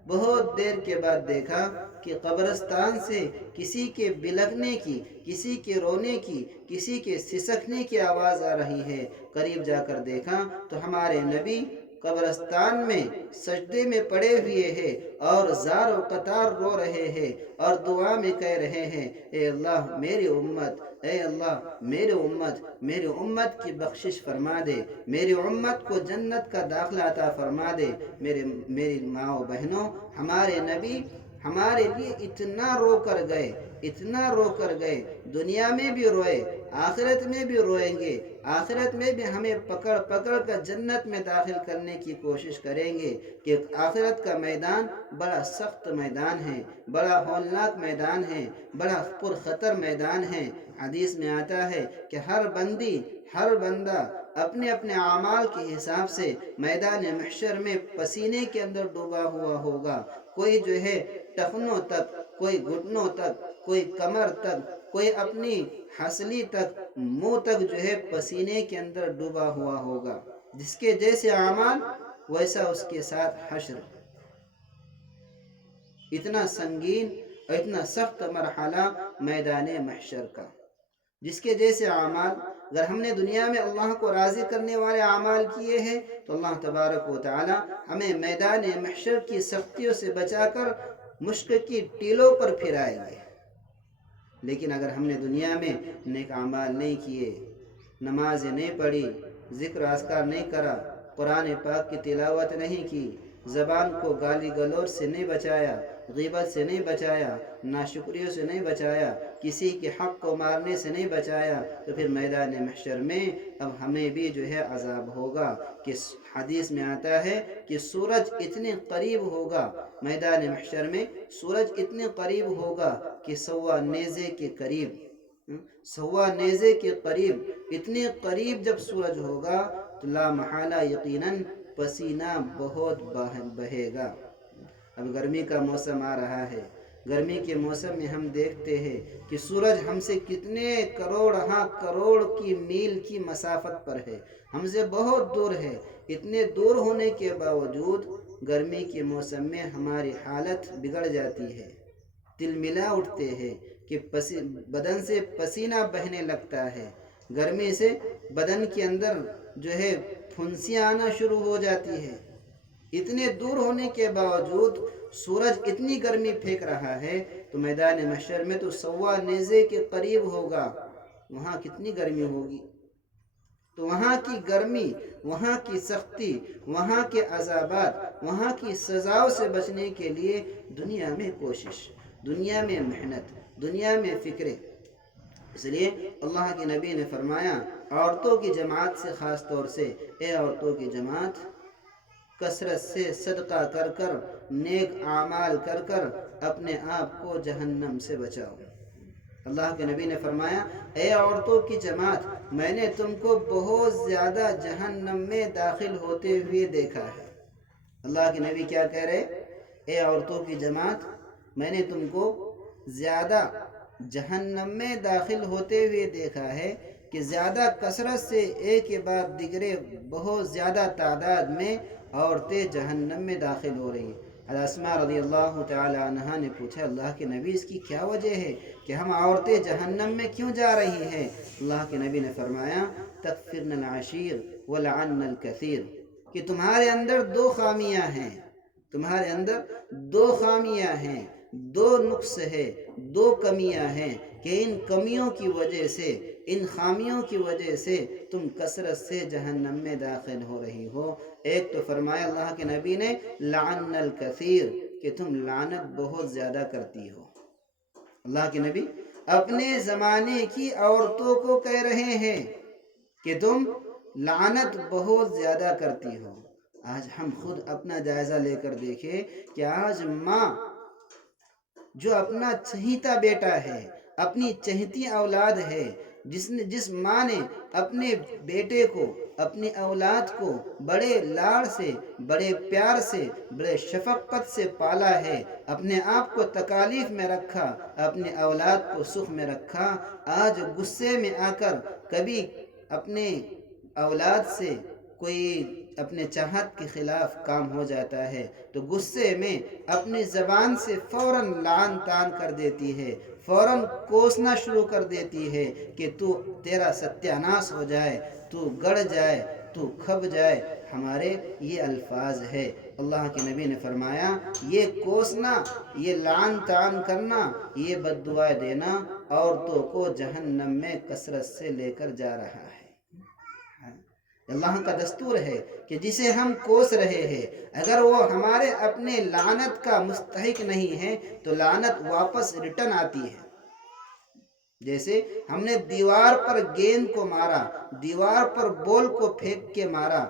بہت دیر کے بعد دیکھا کہ قبرستان سے کسی کے بلکنے کی، کسی کے رونے کی، کسی کے سسکنے کی آواز آ رہی ہے۔ قریب جا کر دیکھا تو ہمارے نبی قبرستان میں سجدے میں پڑے ہوئے ہیں اور زار و قطار رو رہے ہیں اور دعا میں کہہ رہے ہیں، اے اللہ میری امت، اے اللہ میری امت، میری امت کی بخشش فرما دے، میری امت کو جنت کا داخلہ عطا فرما دے۔ میری ماں و بہنوں، ہمارے نبی ہمارے لیے اتنا رو کر گئے، اتنا رو کر گئے، دنیا میں بھی روئے، آخرت میں بھی روئیں گے، آخرت میں بھی ہمیں پکڑ پکڑ کر جنت میں داخل کرنے کی کوشش کریں گے، کہ آخرت کا میدان بڑا سخت میدان ہے، بڑا ہولناک میدان ہے، بڑا پرخطر میدان ہے۔ حدیث میں آتا ہے کہ ہر بندہ اپنے اپنے اعمال کے حساب سے میدان محشر میں پسینے کے اندر ڈوبا ہوا ہوگا۔ کوئی جو ہے ٹخنوں تک، کوئی گھٹنوں تک، کوئی کمر تک، کوئی اپنی ہنسلی تک، منہ تک جو ہے پسینے کے اندر ڈوبا ہوا ہوگا۔ جس کے جیسے اعمال ویسا اس کے ساتھ حشر۔ اتنا سنگین اور اتنا سخت مرحلہ میدان محشر کا۔ جس کے جیسے اعمال، اگر ہم نے دنیا میں اللہ کو راضی کرنے والے اعمال کیے ہیں تو اللہ تبارک و تعالی ہمیں میدان محشر کی سختیوں سے بچا کر مشک کی ٹیلوں پر پھرائیں گے۔ لیکن اگر ہم نے دنیا میں نیک اعمال نہیں کیے، نمازیں نہیں پڑھی، ذکر اذکار نہیں کرا، قرآن پاک کی تلاوت نہیں کی، زبان کو گالی گلوچ سے نہیں بچایا، غیبت سے نہیں بچایا، ناشکریوں سے نہیں بچایا، کسی کے حق کو مارنے سے نہیں بچایا، تو پھر میدان محشر میں اب ہمیں بھی جو ہے عذاب ہوگا۔ کہ حدیث میں آتا ہے کہ سورج اتنے قریب ہوگا، میدان محشر میں سورج اتنے قریب ہوگا کہ سوا نیزے کے قریب، سوا نیزے کے قریب، اتنے قریب جب سورج ہوگا تو لا محالہ یقیناً پسینہ بہت بہے گا۔ اب گرمی کا موسم آ رہا ہے، گرمی کے موسم میں ہم دیکھتے ہیں کہ سورج ہم سے کتنے کروڑ کی میل کی مسافت پر ہے، ہم سے بہت دور ہے۔ اتنے دور ہونے کے باوجود گرمی کے موسم میں ہماری حالت بگڑ جاتی ہے، تلملا اٹھتے ہیں کہ بدن سے پسینہ بہنے لگتا ہے، گرمی سے بدن کے اندر جو ہے پھنسیاں آنا شروع ہو جاتی ہے۔ اتنے دور ہونے کے باوجود سورج اتنی گرمی پھینک رہا ہے تو میدان محشر میں تو سوا نیزے کے قریب ہوگا، وہاں کتنی گرمی ہوگی۔ تو وہاں کی گرمی، وہاں کی سختی، وہاں کے عذابات، وہاں کی سزاؤں سے بچنے کے لیے دنیا میں کوشش، دنیا میں محنت، دنیا میں فکریں۔ اس لیے اللہ کے نبی نے فرمایا عورتوں کی جماعت سے، خاص طور سے اے عورتوں کی جماعت، کثرت سے صدقہ کر کر، نیک اعمال کر کر اپنے آپ کو جہنم سے بچاؤ۔ اللہ کے نبی نے فرمایا اے عورتوں کی جماعت میں نے تم کو بہت زیادہ جہنم میں داخل ہوتے ہوئے دیکھا ہے۔ اللہ کے نبی کیا کہہ رہے؟ اے عورتوں کی جماعت میں نے تم کو زیادہ جہنم میں داخل ہوتے ہوئے دیکھا ہے کہ زیادہ کثرت سے ایک کے بعد دیگرے بہت زیادہ تعداد میں عورتیں جہنم میں داخل ہو رہی ہیں۔ اسماء رضی اللہ تعالی عنہا نے پوچھا اللہ کے نبی اس کی کیا وجہ ہے کہ ہم عورتیں جہنم میں کیوں جا رہی ہیں؟ اللہ کے نبی نے فرمایا تکفرن العشیر ولعن الکثیر، کہ تمہارے اندر دو خامیاں ہیں، تمہارے اندر دو خامیاں ہیں، دو نقص ہے، دو کمیاں ہیں کہ ان کمیوں کی وجہ سے، ان خامیوں کی وجہ سے تم کثرت سے جہنم میں داخل ہو رہی ہو۔ ایک تو فرمایا اللہ کے نبی نے لعن الکثیر، کہ تم لعنت بہت زیادہ کرتی ہو۔ اللہ کے نبی اپنے زمانے کی عورتوں کو کہہ رہے ہیں کہ تم لعنت بہت زیادہ کرتی ہو۔ آج ہم خود اپنا جائزہ لے کر دیکھیں کہ آج ماں جو اپنا چہیتا بیٹا ہے، اپنی چہیتی اولاد ہے، جس ماں نے اپنے بیٹے کو، اپنی اولاد کو بڑے لاڑ سے، بڑے پیار سے، بڑے شفقت سے پالا ہے، اپنے آپ کو تکالیف میں رکھا، اپنے اولاد کو سکھ میں رکھا، آج غصے میں آ کر کبھی اپنے اولاد سے کوئی اپنے چاہت کے خلاف کام ہو جاتا ہے تو غصے میں اپنی زبان سے فوراً لعن طعن کر دیتی ہے، فوراً کوسنا شروع کر دیتی ہے کہ تیرا ستیاناش ہو جائے، تو گڑ جائے، تو کھب جائے۔ ہمارے یہ الفاظ ہے۔ اللہ کے نبی نے فرمایا یہ کوسنا، یہ لعن طعن کرنا، یہ بد دعائیں دینا عورتوں کو جہنم میں کثرت سے لے کر جا رہا ہے۔ اللہ کا دستور ہے کہ جسے ہم کوس رہے ہیں اگر وہ ہمارے اپنے لعنت کا مستحق نہیں ہے تو لعنت واپس ریٹرن آتی ہے۔ جیسے ہم نے دیوار پر گیند کو مارا، دیوار پر بال کو پھینک کے مارا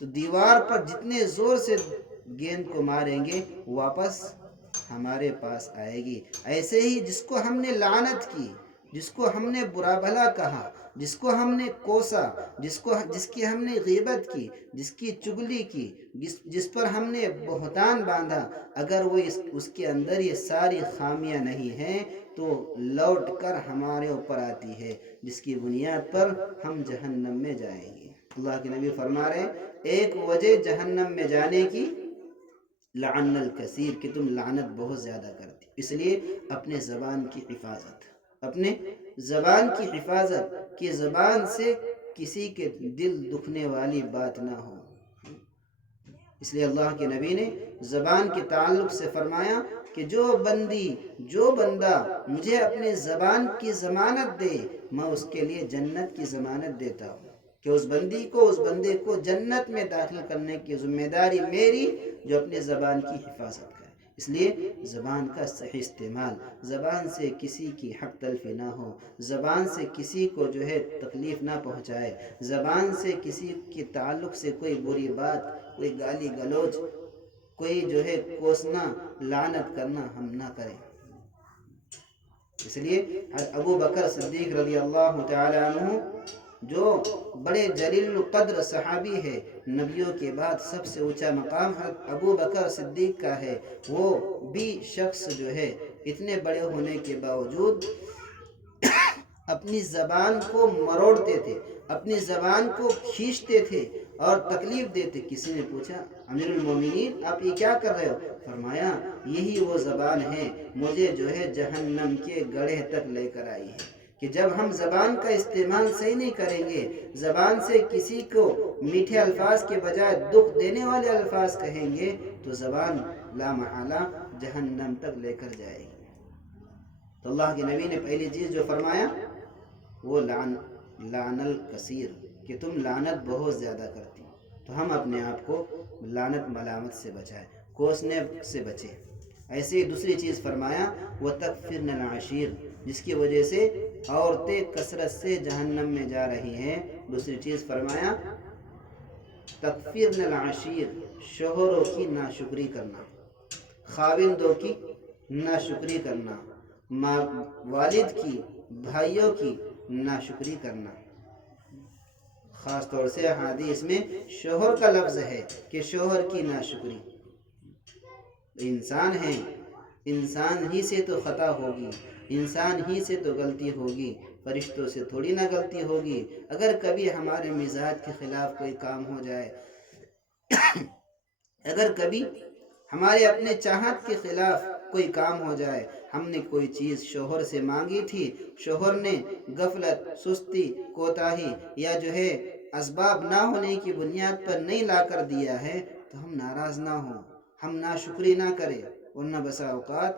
تو دیوار پر جتنے زور سے گیند کو ماریں گے واپس ہمارے پاس آئے گی۔ ایسے ہی جس کو ہم نے لعنت کی، جس کو ہم نے برا بھلا کہا، جس کو ہم نے کوسا، جس کی ہم نے غیبت کی، جس کی چگلی کی، جس پر ہم نے بہتان باندھا، اگر وہ اس کے اندر یہ ساری خامیاں نہیں ہیں تو لوٹ کر ہمارے اوپر آتی ہے، جس کی بنیاد پر ہم جہنم میں جائیں گے۔ اللہ کے نبی فرما رہے ہیں ایک وجہ جہنم میں جانے کی لعن الکثیر، کہ تم لعنت بہت زیادہ کرتی۔ اس لیے اپنے زبان کی حفاظت، اپنے زبان کی حفاظت، کہ زبان سے کسی کے دل دکھنے والی بات نہ ہو۔ اس لیے اللہ کے نبی نے زبان کے تعلق سے فرمایا کہ جو بندہ مجھے اپنے زبان کی ضمانت دے میں اس کے لیے جنت کی ضمانت دیتا ہوں، کہ اس بندے کو جنت میں داخل کرنے کی ذمہ داری میری جو اپنے زبان کی حفاظت کرے۔ اس لیے زبان کا صحیح استعمال، زبان سے کسی کی حق تلفی نہ ہو، زبان سے کسی کو تکلیف نہ پہنچائے، زبان سے کسی کے تعلق سے کوئی بری بات، کوئی گالی گلوچ، کوئی کوسنا، لعنت کرنا ہم نہ کریں۔ اس لیے ابو بکر صدیق رضی اللہ تعالی عنہ جو بڑے جلیل القدر صحابی ہے، نبیوں کے بعد سب سے اونچا مقام ابو بکر صدیق کا ہے، وہ بھی شخص اتنے بڑے ہونے کے باوجود اپنی زبان کو مروڑتے تھے، اپنی زبان کو کھینچتے تھے اور تکلیف دیتے۔ کسی نے پوچھا امیر المومنین آپ یہ کیا کر رہے ہو؟ فرمایا یہی وہ زبان ہے مجھے جہنم کے گڑھے تک لے کر آئی ہے، کہ جب ہم زبان کا استعمال صحیح نہیں کریں گے، زبان سے کسی کو میٹھے الفاظ کے بجائے دکھ دینے والے الفاظ کہیں گے تو زبان لا محالہ جہنم تک لے کر جائے گی۔ تو اللہ کے نبی نے پہلی چیز جو فرمایا وہ لعن الکثیر، کہ تم لعنت بہت زیادہ کرتی۔ تو ہم اپنے آپ کو لعنت ملامت سے بچائیں، کوسنے سے بچیں۔ ایسے ہی دوسری چیز فرمایا وَتَكْفِرْنَ الْعَشِيرَ، جس کی وجہ سے عورتیں کثرت سے جہنم میں جا رہی ہیں۔ دوسری چیز فرمایا تکفرن العشیر، شوہروں کی ناشکری کرنا، خاوندوں کی ناشکری کرنا، ماں والد کی، بھائیوں کی ناشکری کرنا. خاص طور سے حدیث میں شوہر کا لفظ ہے کہ شوہر کی ناشکری. انسان ہیں، انسان ہی سے تو خطا ہوگی، انسان ہی سے تو غلطی ہوگی، فرشتوں سے تھوڑی نہ غلطی ہوگی. اگر کبھی ہمارے مزاج کے خلاف کوئی کام ہو جائے، اگر کبھی ہمارے اپنے چاہت کے خلاف کوئی کام ہو جائے، ہم نے کوئی چیز شوہر سے مانگی تھی، شوہر نے غفلت، سستی، کوتاہی یا اسباب نہ ہونے کی بنیاد پر نہیں لا کر دیا ہے، تو ہم ناراض نہ ہوں، ہم ناشکری نہ کریں. ورنہ بسا اوقات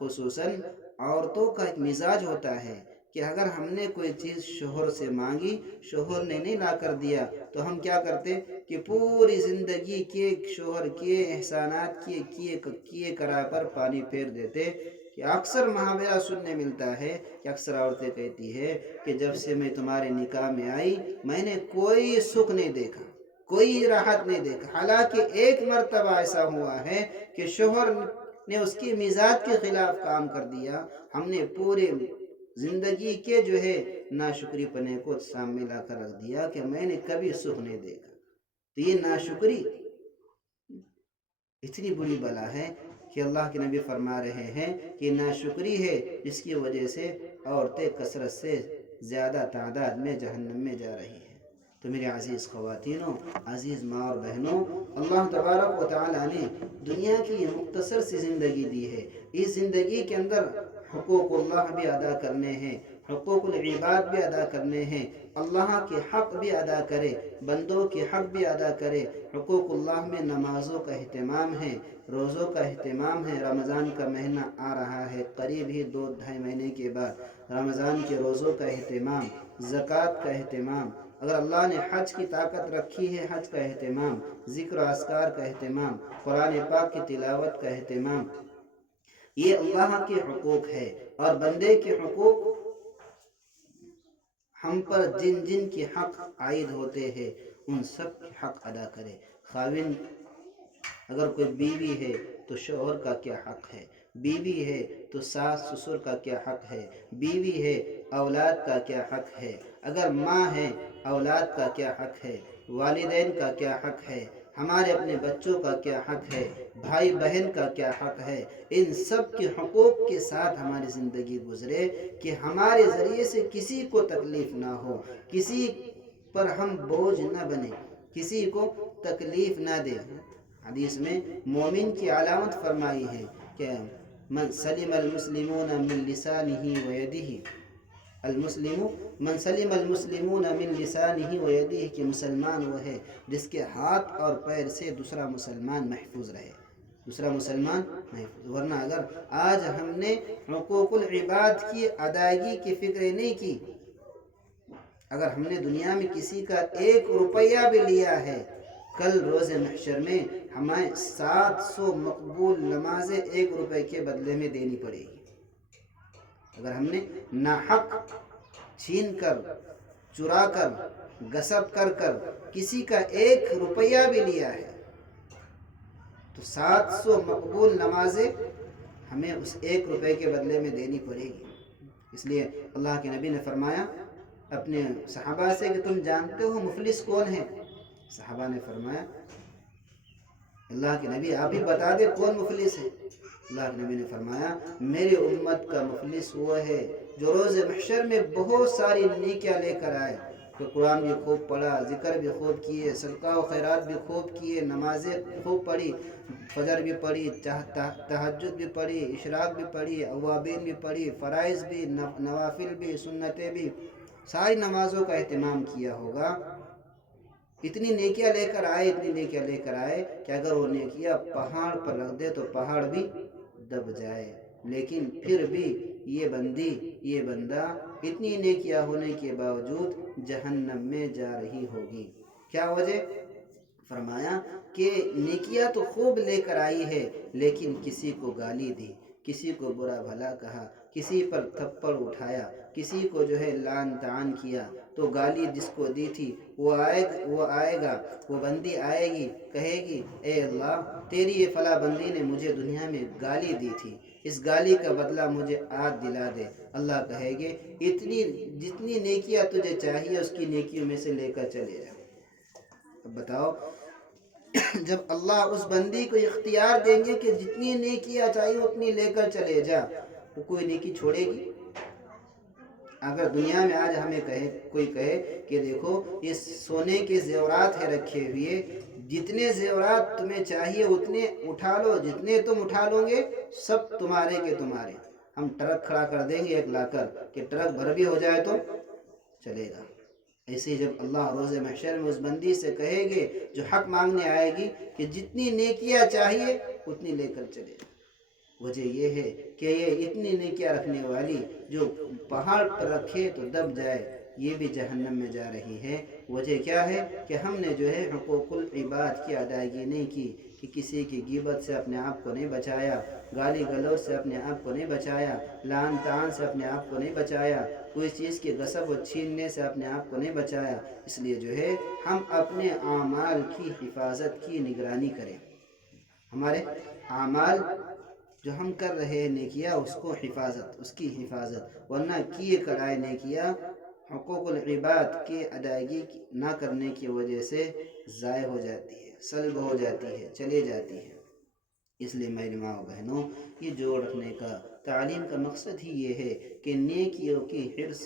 خصوصاً عورتوں کا ایک مزاج ہوتا ہے کہ اگر ہم نے کوئی چیز شوہر سے مانگی، شوہر نے نہیں لا کر دیا، تو ہم کیا کرتے کہ پوری زندگی کے شوہر کے احسانات کیے کرا پر پانی پھیر دیتے. کہ اکثر محاورہ سننے ملتا ہے کہ اکثر عورتیں کہتی ہے کہ جب سے میں تمہارے نکاح میں آئی، میں نے کوئی سکھ نہیں دیکھا، کوئی راحت نہیں دیکھا. حالانکہ ایک مرتبہ ایسا ہوا ہے کہ شوہر نے اس کی مزاج کے خلاف کام کر دیا، ہم نے پورے زندگی کے ناشکری پنے کو سامنے لا کر رکھ دیا کہ میں نے کبھی سکھ نہیں دیکھا. تو یہ ناشکری اتنی بری بلا ہے کہ اللہ کے نبی فرما رہے ہیں کہ ناشکری ہے جس کی وجہ سے عورتیں کثرت سے زیادہ تعداد میں جہنم میں جا رہی ہیں. تو میرے عزیز خواتینوں، عزیز ماں اور بہنوں، اللہ تبارک و تعالیٰ نے دنیا کی یہ مختصر سی زندگی دی ہے. اس زندگی کے اندر حقوق اللہ بھی ادا کرنے ہیں، حقوق العباد بھی ادا کرنے ہیں. اللہ کے حق بھی ادا کرے، بندوں کے حق بھی ادا کرے. حقوق اللہ میں نمازوں کا اہتمام ہے، روزوں کا اہتمام ہے. رمضان کا مہینہ آ رہا ہے قریب ہی، 2-2.5 مہینے کے بعد رمضان کے روزوں کا اہتمام، زکوٰۃ کا اہتمام. اگر اللہ نے حج کی طاقت رکھی ہے، حج کا اہتمام، ذکر و اذکار کا اہتمام، قرآن پاک کی تلاوت کا اہتمام. یہ اللہ کے حقوق ہے. اور بندے کے حقوق ہم پر جن جن کے حق عائد ہوتے ہیں ان سب کے حق ادا کرے. خاوند اگر کوئی بیوی ہے تو شوہر کا کیا حق ہے، بیوی ہے تو ساس سسر کا کیا حق ہے، بیوی ہے اولاد کا کیا حق ہے، اگر ماں ہے اولاد کا کیا حق ہے، والدین کا کیا حق ہے، ہمارے اپنے بچوں کا کیا حق ہے، بھائی بہن کا کیا حق ہے. ان سب کے حقوق کے ساتھ ہماری زندگی گزرے کہ ہمارے ذریعے سے کسی کو تکلیف نہ ہو، کسی پر ہم بوجھ نہ بنے، کسی کو تکلیف نہ دے. حدیث میں مومن کی علامت فرمائی ہے کہ من سلم المسلمون من لسانه ويده، المسلم من سلم المسلمون من لسانه ويده، کہ مسلمان وہ ہے جس کے ہاتھ اور پیر سے دوسرا مسلمان محفوظ رہے، دوسرا مسلمان محفوظ. ورنہ اگر آج ہم نے حقوق العباد کی ادائیگی کی فکر نہیں کی، اگر ہم نے دنیا میں کسی کا 1 روپیہ بھی لیا ہے، کل روز محشر میں ہمیں 700 مقبول نمازیں 1 روپے کے بدلے میں دینی پڑے گی. اگر ہم نے ناحق چھین کر، چرا کر، غصب کر کسی کا 1 روپیہ بھی لیا ہے تو 700 مقبول نمازیں ہمیں اس 1 روپے کے بدلے میں دینی پڑے گی. اس لیے اللہ کے نبی نے فرمایا اپنے صحابہ سے کہ تم جانتے ہو مفلس کون ہے؟ صحابہ نے فرمایا اللہ کے نبی آپ ہی بتا دے کون مفلس ہے. اللہ کے نبی نے فرمایا میری امت کا مفلس وہ ہے جو روز محشر میں بہت ساری نیکیاں لے کر آئے، کہ قرآن بھی خوب پڑھا، ذکر بھی خوب کیے، صدقہ و خیرات بھی خوب کیے، نمازیں خوب پڑھی، فجر بھی پڑھی، تہجد بھی پڑھی، اشراق بھی پڑھی، اوابین بھی پڑھی، فرائض بھی، نوافل بھی، سنتیں بھی، ساری نمازوں کا اہتمام کیا ہوگا. اتنی نیکیاں لے کر آئے، اتنی نیکیاں لے کر آئے کہ اگر وہ نیکیاں پہاڑ پر رکھ دے تو پہاڑ بھی دب جائے. لیکن پھر بھی یہ بندی، یہ بندہ اتنی نیکیاں ہونے کے باوجود جہنم میں جا رہی ہوگی. کیا وجہ؟ فرمایا کہ نیکیاں تو خوب لے کر آئی ہے لیکن کسی کو گالی دی، کسی کو برا بھلا کہا، کسی پر تھپڑ اٹھایا، کسی کو جو ہے لعن طعن کیا، تو گالی جس کو دی تھی وہ آئے گا، وہ بندی آئے گی، کہے گی اے اللہ تیری یہ فلاں بندی نے مجھے دنیا میں گالی دی تھی، اس گالی کا بدلہ مجھے آج دلا دے۔ اللہ کہے گے جتنی نیکیاں تجھے چاہیے اس کی نیکیوں میں سے لے کر چلے جا۔ اب بتاؤ، جب اللہ اس بندی کو اختیار دیں گے کہ جتنی نیکیاں چاہیے اتنی لے کر چلے جا، وہ کوئی نیکی چھوڑے گی؟ اگر دنیا میں آج ہمیں کوئی کہے کہ دیکھو یہ سونے کے زیورات ہے رکھے ہوئے، جتنے زیورات تمہیں چاہیے اتنے اٹھا لو، جتنے تم اٹھا لو گے سب تمہارے کے تمہارے، ہم ٹرک کھڑا کر دیں گے ایک لا کر کہ ٹرک بھر بھی ہو جائے تو چلے گا۔ ایسے جب اللہ روز محشر میں اس بندی سے کہے گے جو حق مانگنے آئے گی کہ جتنی نیکیاں چاہیے اتنی لے کر چلے جا، وجہ یہ ہے کہ یہ اتنی نیکیاں رکھنے والی جو پہاڑ پر رکھے تو دب جائے یہ بھی جہنم میں جا رہی ہے۔ وجہ کیا ہے کہ ہم نے جو ہے حقوق العباد کی ادائیگی نہیں کی، کہ کسی کی غیبت سے اپنے آپ کو نہیں بچایا، گالی گلوچ سے اپنے آپ کو نہیں بچایا، لعن طعن سے اپنے آپ کو نہیں بچایا، کوئی چیز کے غصب و چھیننے سے اپنے آپ کو نہیں بچایا۔ اس لیے جو ہے ہم اپنے اعمال کی حفاظت کی نگرانی کریں، ہمارے اعمال جو ہم کر رہے ہیں نیکیاں اس کی حفاظت، ورنہ کیے کرائے نیکیاں حقوق العباد کی ادائیگی نہ کرنے کی وجہ سے ضائع ہو جاتی ہے، سلب ہو جاتی ہے، چلے جاتی ہے۔ اس لیے میری ماں و بہنوں، یہ جوڑ رکھنے کا تعلیم کا مقصد ہی یہ ہے کہ نیکیوں کی حرص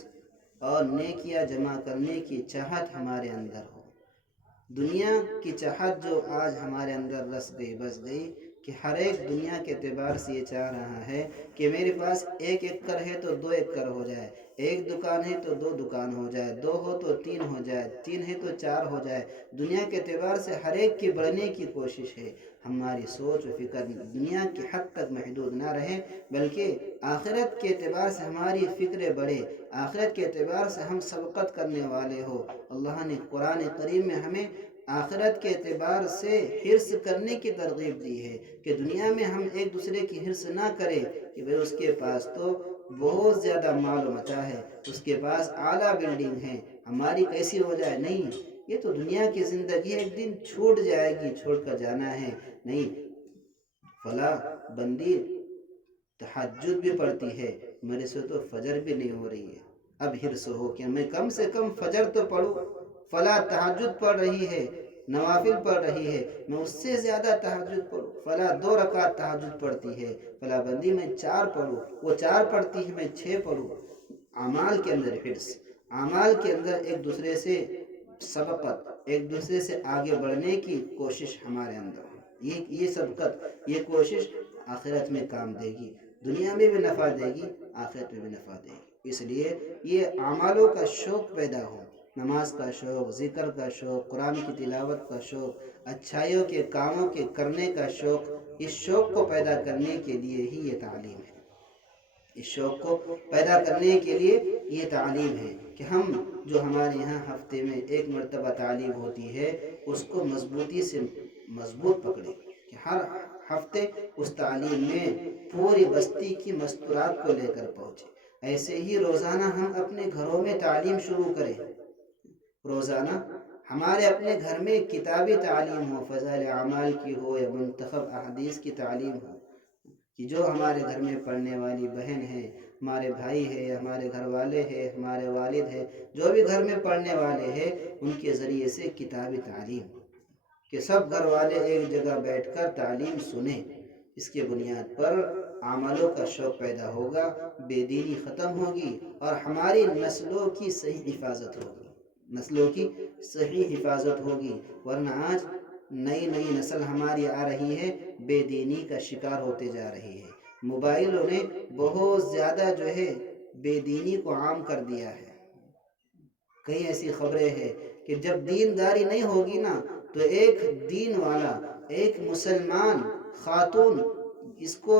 اور نیکیاں جمع کرنے کی چاہت ہمارے اندر ہو۔ دنیا کی چاہت جو آج ہمارے اندر بس گئی کہ ہر ایک دنیا کے اعتبار سے یہ چاہ رہا ہے کہ میرے پاس 1 ایکڑ ہے تو 2 ایکڑ ہو جائے، 1 دکان ہے تو 2 دکان ہو جائے، 2 ہو تو 3 ہو جائے، 3 ہے تو 4 ہو جائے۔ دنیا کے اعتبار سے ہر ایک کی بڑھنے کی کوشش ہے۔ ہماری سوچ و فکر دنیا کی حد تک محدود نہ رہے، بلکہ آخرت کے اعتبار سے ہماری فکریں بڑھے، آخرت کے اعتبار سے ہم سبقت کرنے والے ہو۔ اللہ نے قرآن کریم میں ہمیں آخرت کے اعتبار سے حرص کرنے کی ترغیب دی ہے کہ دنیا میں ہم ایک دوسرے کی حرص نہ کریں کہ بھئی اس کے پاس تو بہت زیادہ مال و متاع ہے، اس کے پاس اعلیٰ بلڈنگ ہے، ہماری کیسی ہو جائے۔ نہیں، یہ تو دنیا کی زندگی ایک دن چھوٹ جائے گی، چھوڑ کر جانا ہے۔ نہیں، فلاں بندی تہجد بھی پڑھتی ہے، میرے سے تو فجر بھی نہیں ہو رہی ہے، اب حرص ہو کہ میں کم سے کم فجر تو پڑھوں، فلاں تہجد پڑھ رہی ہے، نوافل پڑھ رہی ہے، میں اس سے زیادہ تہجد پڑھوں، فلاں 2 رکعت تہجد پڑھتی ہے، فلاں بندی میں 4 پڑھوں، وہ 4 پڑھتی ہے میں 6 پڑھوں۔ اعمال کے اندر حرص، اعمال کے اندر ایک دوسرے سے سبقت، ایک دوسرے سے آگے بڑھنے کی کوشش ہمارے اندر ہو۔ یہ سبقت، یہ کوشش آخرت میں کام دے گی، دنیا میں بھی نفع دے گی، آخرت میں بھی نفع دے گی۔ اس لیے یہ اعمالوں کا شوق پیدا ہو، نماز کا شوق، ذکر کا شوق، قرآن کی تلاوت کا شوق، اچھائیوں کے کاموں کے کرنے کا شوق، اس شوق کو پیدا کرنے کے لیے ہی یہ تعلیم ہے۔ اس شوق کو پیدا کرنے کے لیے یہ تعلیم ہے کہ ہم جو ہمارے یہاں ہفتے میں 1 مرتبہ تعلیم ہوتی ہے اس کو مضبوطی سے مضبوط پکڑیں کہ ہر ہفتے اس تعلیم میں پوری بستی کی مستورات کو لے کر پہنچے۔ ایسے ہی روزانہ ہم اپنے گھروں میں تعلیم شروع کریں، روزانہ ہمارے اپنے گھر میں کتابی تعلیم ہو، فضائل اعمال کی ہو یا منتخب احادیث کی تعلیم ہو، کہ جو ہمارے گھر میں پڑھنے والی بہن ہے، ہمارے بھائی ہے، ہمارے گھر والے ہیں، ہمارے والد ہیں، جو بھی گھر میں پڑھنے والے ہیں ان کے ذریعے سے کتابی تعلیم، کہ سب گھر والے ایک جگہ بیٹھ کر تعلیم سنیں۔ اس کے بنیاد پر عملوں کا شوق پیدا ہوگا، بے دینی ختم ہوگی اور ہماری نسلوں کی صحیح حفاظت ہوگی، نسلوں کی صحیح حفاظت ہوگی۔ ورنہ آج نئی نسل ہماری آ رہی ہے، بے دینی کا شکار ہوتے جا رہی ہے۔ موبائلوں نے بہت زیادہ جو ہے بے دینی کو عام کر دیا ہے۔ کئی ایسی خبریں ہیں کہ جب دینداری نہیں ہوگی نا تو ایک دین والا، ایک مسلمان خاتون، اس کو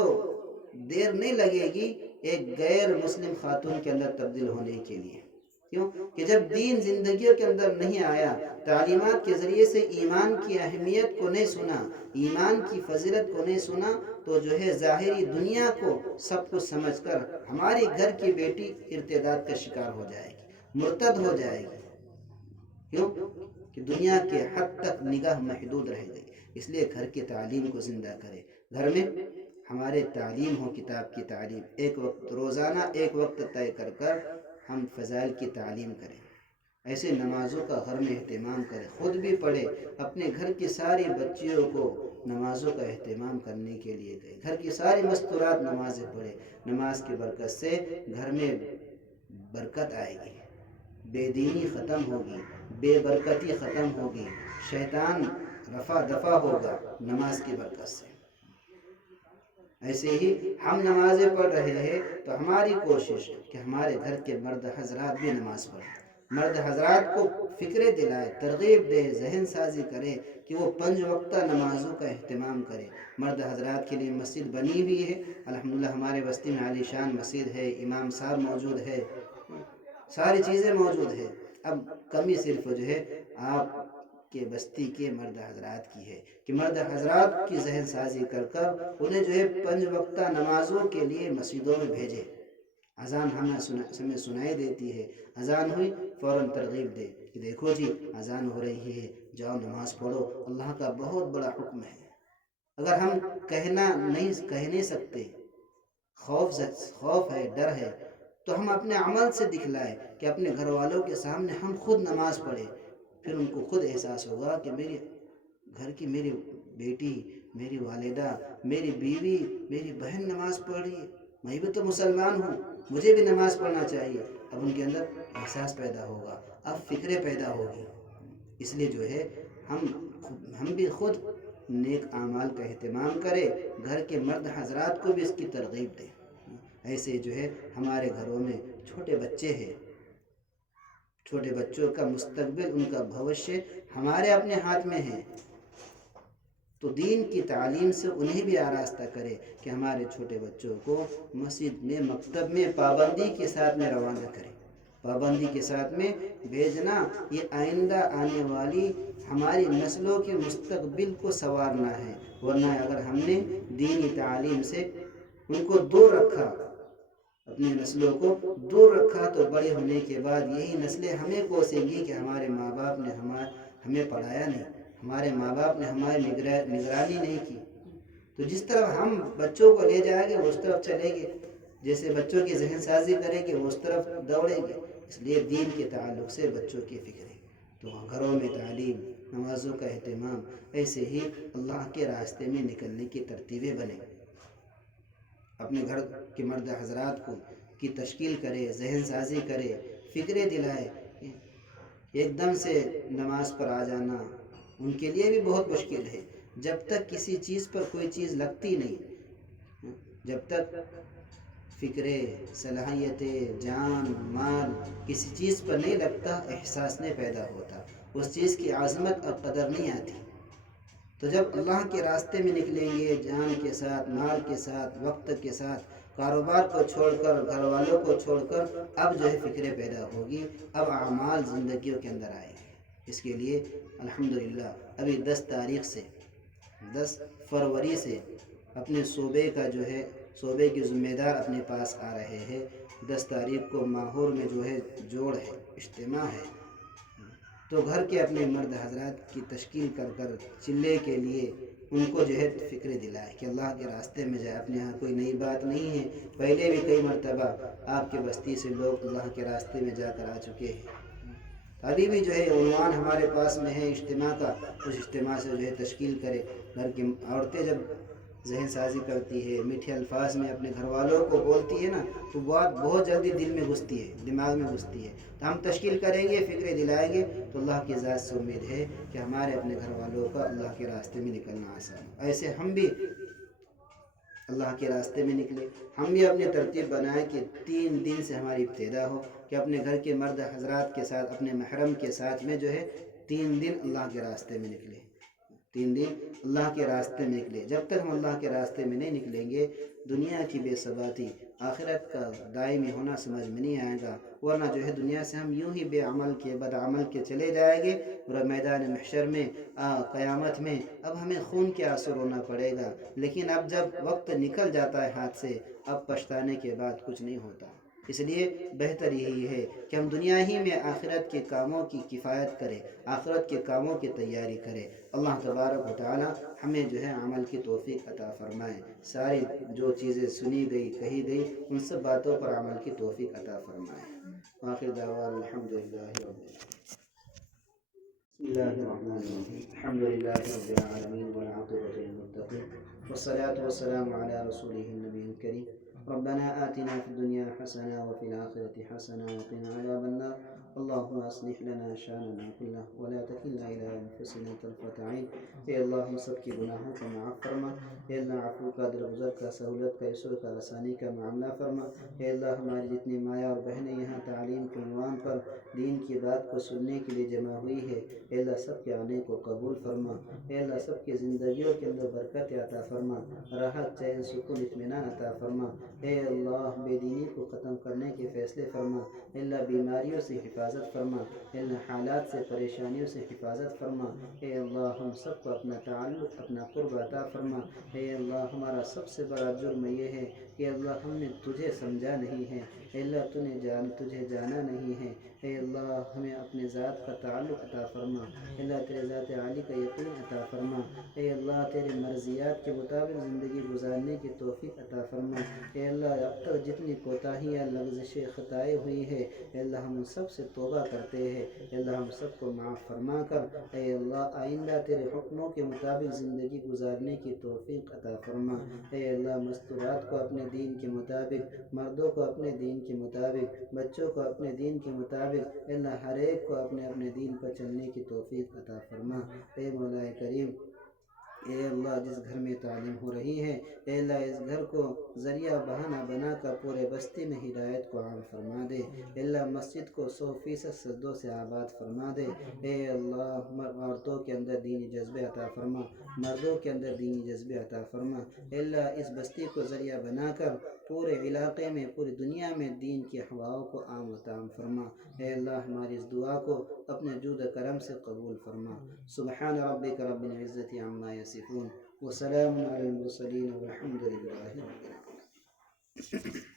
دیر نہیں لگے گی ایک غیر مسلم خاتون کے اندر تبدیل ہونے کے لیے۔ کیوں کہ جب دین زندگیوں کے اندر نہیں آیا، تعلیمات کے ذریعے سے ایمان کی اہمیت کو نہیں سنا، ایمان کی فضیلت کو نہیں سنا، تو جو ہے ظاہری دنیا کو سب کچھ سمجھ کر ہماری گھر کی بیٹی ارتداد کا شکار ہو جائے گی، مرتد ہو جائے گی۔ کیوں کہ دنیا کے حد تک نگاہ محدود رہ گئی۔ اس لیے گھر کی تعلیم کو زندہ کرے، گھر میں ہمارے تعلیم ہو، کتاب کی تعلیم، ایک وقت روزانہ ایک وقت طے کر کر ہم فضائل کی تعلیم کریں، ایسے نمازوں کا گھر میں اہتمام کریں، خود بھی پڑھے، اپنے گھر کی ساری بچیوں کو نمازوں کا اہتمام کرنے کے لیے کہیں، گھر کی ساری مستورات نمازیں پڑھے۔ نماز کی برکت سے گھر میں برکت آئے گی، بے دینی ختم ہوگی، بے برکتی ختم ہوگی، شیطان رفع دفع ہوگا نماز کی برکت سے۔ ایسے ہی ہم نمازیں پڑھ رہے ہیں تو ہماری کوشش کہ ہمارے گھر کے مرد حضرات بھی نماز پڑھیں، مرد حضرات کو فکرے دلائے، ترغیب دے، ذہن سازی کرے کہ وہ 5 وقتہ نمازوں کا اہتمام کرے۔ مرد حضرات کے لیے مسجد بنی ہوئی ہے، الحمدللہ ہمارے بستی میں عالی شان مسجد ہے، امام صاحب موجود ہے، ساری چیزیں موجود ہے۔ اب کمی صرف جو ہے آپ کے بستی کے مرد حضرات کی ہے کہ مرد حضرات کی ذہن سازی کر کر انہیں جو ہے 5 وقتہ نمازوں کے لیے مسجدوں میں بھیجے۔ اذان ہمیں سنائی دیتی ہے، اذان ہوئی فوراً ترغیب دے کہ دیکھو جی اذان ہو رہی ہے، جاؤ نماز پڑھو، اللہ کا بہت بڑا حکم ہے۔ اگر ہم کہہ نہیں سکتے، خوف ہے، ڈر ہے، تو ہم اپنے عمل سے دکھلائے کہ اپنے گھر والوں کے سامنے ہم خود نماز پڑھے، پھر ان کو خود احساس ہوگا کہ میری گھر کی میری بیٹی، میری والدہ، میری بیوی، میری بہن نماز پڑھ رہی ہے، میں بھی تو مسلمان ہوں، مجھے بھی نماز پڑھنا چاہیے۔ اب ان کے اندر احساس پیدا ہوگا، اب فکریں پیدا ہوگی۔ اس لیے جو ہے ہم بھی خود نیک اعمال کا اہتمام کرے، گھر کے مرد حضرات کو بھی اس کی ترغیب دیں۔ ایسے جو ہے ہمارے گھروں میں چھوٹے بچے ہیں، چھوٹے بچوں کا مستقبل، ان کا بھوشیہ ہمارے اپنے ہاتھ میں ہے، تو دین کی تعلیم سے انہیں بھی آراستہ کرے کہ ہمارے چھوٹے بچوں کو مسجد میں، مکتب میں پابندی کے ساتھ میں روانہ کرے، پابندی کے ساتھ میں بھیجنا۔ یہ آئندہ آنے والی ہماری نسلوں کے مستقبل کو سنوارنا ہے، ورنہ اگر ہم نے دینی تعلیم سے ان کو دور رکھا، اپنی نسلوں کو دور رکھا، تو بڑے ہونے کے بعد یہی نسلیں ہمیں کوسیں گی کہ ہمارے ماں باپ نے ہمیں پڑھایا نہیں، ہمارے ماں باپ نے ہماری نگرانی نہیں کی۔ تو جس طرف ہم بچوں کو لے جائیں گے وہ اس طرف چلیں گے، جیسے بچوں کی ذہن سازی کریں گے وہ اس طرف دوڑیں گے۔ اس لیے دین کے تعلق سے بچوں کی فکریں، تو گھروں میں تعلیم، نمازوں کا اہتمام، ایسے ہی اللہ کے راستے میں نکلنے کی ترتیبیں بنیں۔ اپنے گھر کے مرد حضرات کو کی تشکیل کرے، ذہن سازی کرے، فکریں دلائے۔ ایک دم سے نماز پر آ جانا ان کے لیے بھی بہت مشکل ہے، جب تک کسی چیز پر کوئی چیز لگتی نہیں، جب تک فکریں، صلاحیتیں، جان مال کسی چیز پر نہیں لگتا، احساس نہیں پیدا ہوتا، اس چیز کی عظمت اور قدر نہیں آتی۔ تو جب اللہ کے راستے میں نکلیں گے، جان کے ساتھ، مال کے ساتھ، وقت کے ساتھ، کاروبار کو چھوڑ کر، گھر والوں کو چھوڑ کر، اب جو ہے فکریں پیدا ہوگی، اب اعمال زندگیوں کے اندر آئیں گے۔ اس کے لیے الحمدللہ ابھی 10 فروری سے اپنے صوبے کا جو ہے، صوبے کے ذمہ دار اپنے پاس آ رہے ہیں۔ 10 تاریخ کو ماہور میں جو ہے جوڑ ہے، اجتماع ہے، تو گھر کے اپنے مرد حضرات کی تشکیل کر کر چلے کے لیے ان کو جو ہے فکر دلائے کہ اللہ کے راستے میں جائے۔ اپنے یہاں کوئی نئی بات نہیں ہے، پہلے بھی کئی مرتبہ آپ کے بستی سے لوگ اللہ کے راستے میں جا کر آ چکے ہیں۔ ابھی بھی جو ہے عنوان ہمارے پاس میں ہے اجتماع کا، اس اجتماع سے جو ہے تشکیل کرے۔ گھر کی عورتیں جب ذہن سازی کرتی ہے، میٹھے الفاظ میں اپنے گھر والوں کو بولتی ہے نا، تو بات بہت جلدی دل میں گھستی ہے، دماغ میں گھستی ہے۔ تو ہم تشکیل کریں گے، فکریں دلائیں گے، تو اللہ کی ذات سے امید ہے کہ ہمارے اپنے گھر والوں کا اللہ کے راستے میں نکلنا آسان ہو۔ ایسے ہم بھی اللہ کے راستے میں نکلے، ہم بھی اپنی ترتیب بنائیں کہ 3 دن سے ہماری ابتدا ہو کہ اپنے گھر کے مرد حضرات کے ساتھ، اپنے محرم کے ساتھ میں جو ہے 3 دن اللہ کے راستے میں نکلے، 3 دن اللہ کے راستے میں نکلے۔ جب تک ہم اللہ کے راستے میں نہیں نکلیں گے دنیا کی بے ثباتی آخرت کا دائمی ہونا سمجھ میں نہیں آئے گا، ورنہ جو ہے دنیا سے ہم یوں ہی بے عمل کے بد عمل کے چلے جائیں گے، اور میدان محشر میں قیامت میں اب ہمیں خون کے آنسو رونا پڑے گا، لیکن اب جب وقت نکل جاتا ہے ہاتھ سے، اب پچھتانے کے بعد کچھ نہیں ہوتا۔ اس لیے بہتر یہی ہے کہ ہم دنیا ہی میں آخرت کے کاموں کی کفایت کریں، آخرت کے کاموں کی تیاری کریں۔ اللہ تبارک و تعالی ہمیں جو ہے عمل کی توفیق عطا فرمائے، ساری جو چیزیں سنی گئی کہی گئی ان سب باتوں پر عمل کی توفیق عطا فرمائے۔ آخر دعوانا الحمدللہ رب العالمین۔ بسم اللہ الرحمن الرحیم، الحمد للہ رب العالمین والعاقبۃ للمتقین والصلاة والسلام علی رسولہ النبی الکریم۔ ربنا آتنا في الدنيا حسنة وفي الآخرة حسنة وقنا عذاب النار۔ اللهم اصلح لنا شأننا كله ولا تكلنا إلى أنفسنا طرفة عين۔ اے اللہ ہم سب کے گناہوں کو معاف فرما، اے اللہ عفو کا، درگزر کا، سہولت کا، یسر کا، آسانی کا معاملہ فرما۔ اے اللہ ہماری جتنی مایا اور بہنیں یہاں تعلیم کے عنوان پر دین کی بات کو سننے کے لیے جمع ہوئی ہے، اے اللہ سب کے آنے کو قبول فرما۔ اے اللہ سب کی زندگیوں کے اندر برکت عطا فرما، راحت، چین، سکون، اطمینان عطا فرما۔ اے اللہ بے دینی کو ختم کرنے کے فیصلے فرما، اے اللہ بیماریوں سے حفاظت فرما، اے اللہ حالات سے، پریشانیوں سے حفاظت فرما۔ اے اللہ ہم سب کو اپنا تعلق، اپنا قرب عطا فرما۔ اے اللہ ہمارا سب سے بڑا جرم یہ ہے کہ اللہ ہم نے تجھے سمجھا نہیں ہے، اے اللہ تجھے جانا نہیں ہے۔ اے اللہ ہمیں اپنے ذات کا تعلق عطا فرما، اے اللہ تیرے ذات عالی کا یقین عطا فرما۔ اے اللہ تیرے مرضیات کے مطابق زندگی گزارنے کی توفیق عطا فرما۔ اے اللہ اب تک جتنی کوتاہیاں، لغزشیں، خطائیں ہوئی ہے، اے اللہ ہم ان سب سے توبہ کرتے ہیں، اے اللہ ہم سب کو معاف فرما کر اے اللہ آئندہ تیرے حکموں کے مطابق زندگی گزارنے کی توفیق عطا فرما۔ اے اللہ مستورات کو اپنے دین کے مطابق، مردوں کو اپنے دین کے مطابق، بچوں کو اپنے دین کے مطابق، اے اللہ ہر ایک کو اپنے اپنے دین پر چلنے کی توفیق عطا فرما۔ اے مولا کریم، اے اللہ جس گھر میں تعلیم ہو رہی ہے، اے اللہ اس گھر کو ذریعہ بہانہ بنا کر پورے بستی میں ہدایت کو عام فرما دے۔ اے اللہ مسجد کو 100% سجدوں سے آباد فرما دے۔ اے اللہ عورتوں کے اندر دینی جذبے عطا فرما، مردوں کے اندر دینی جذبے عطا فرما۔ اے اللہ اس بستی کو ذریعہ بنا کر پورے علاقے میں، پوری دنیا میں دین کی ہواؤں کو عام و تام فرما۔ اے اللہ ہماری اس دعا کو اپنے جود و کرم سے قبول فرما۔ سبحان ربک رب العزت عما یصفون وسلام علی المرسلین والحمد للہ رب العالمین۔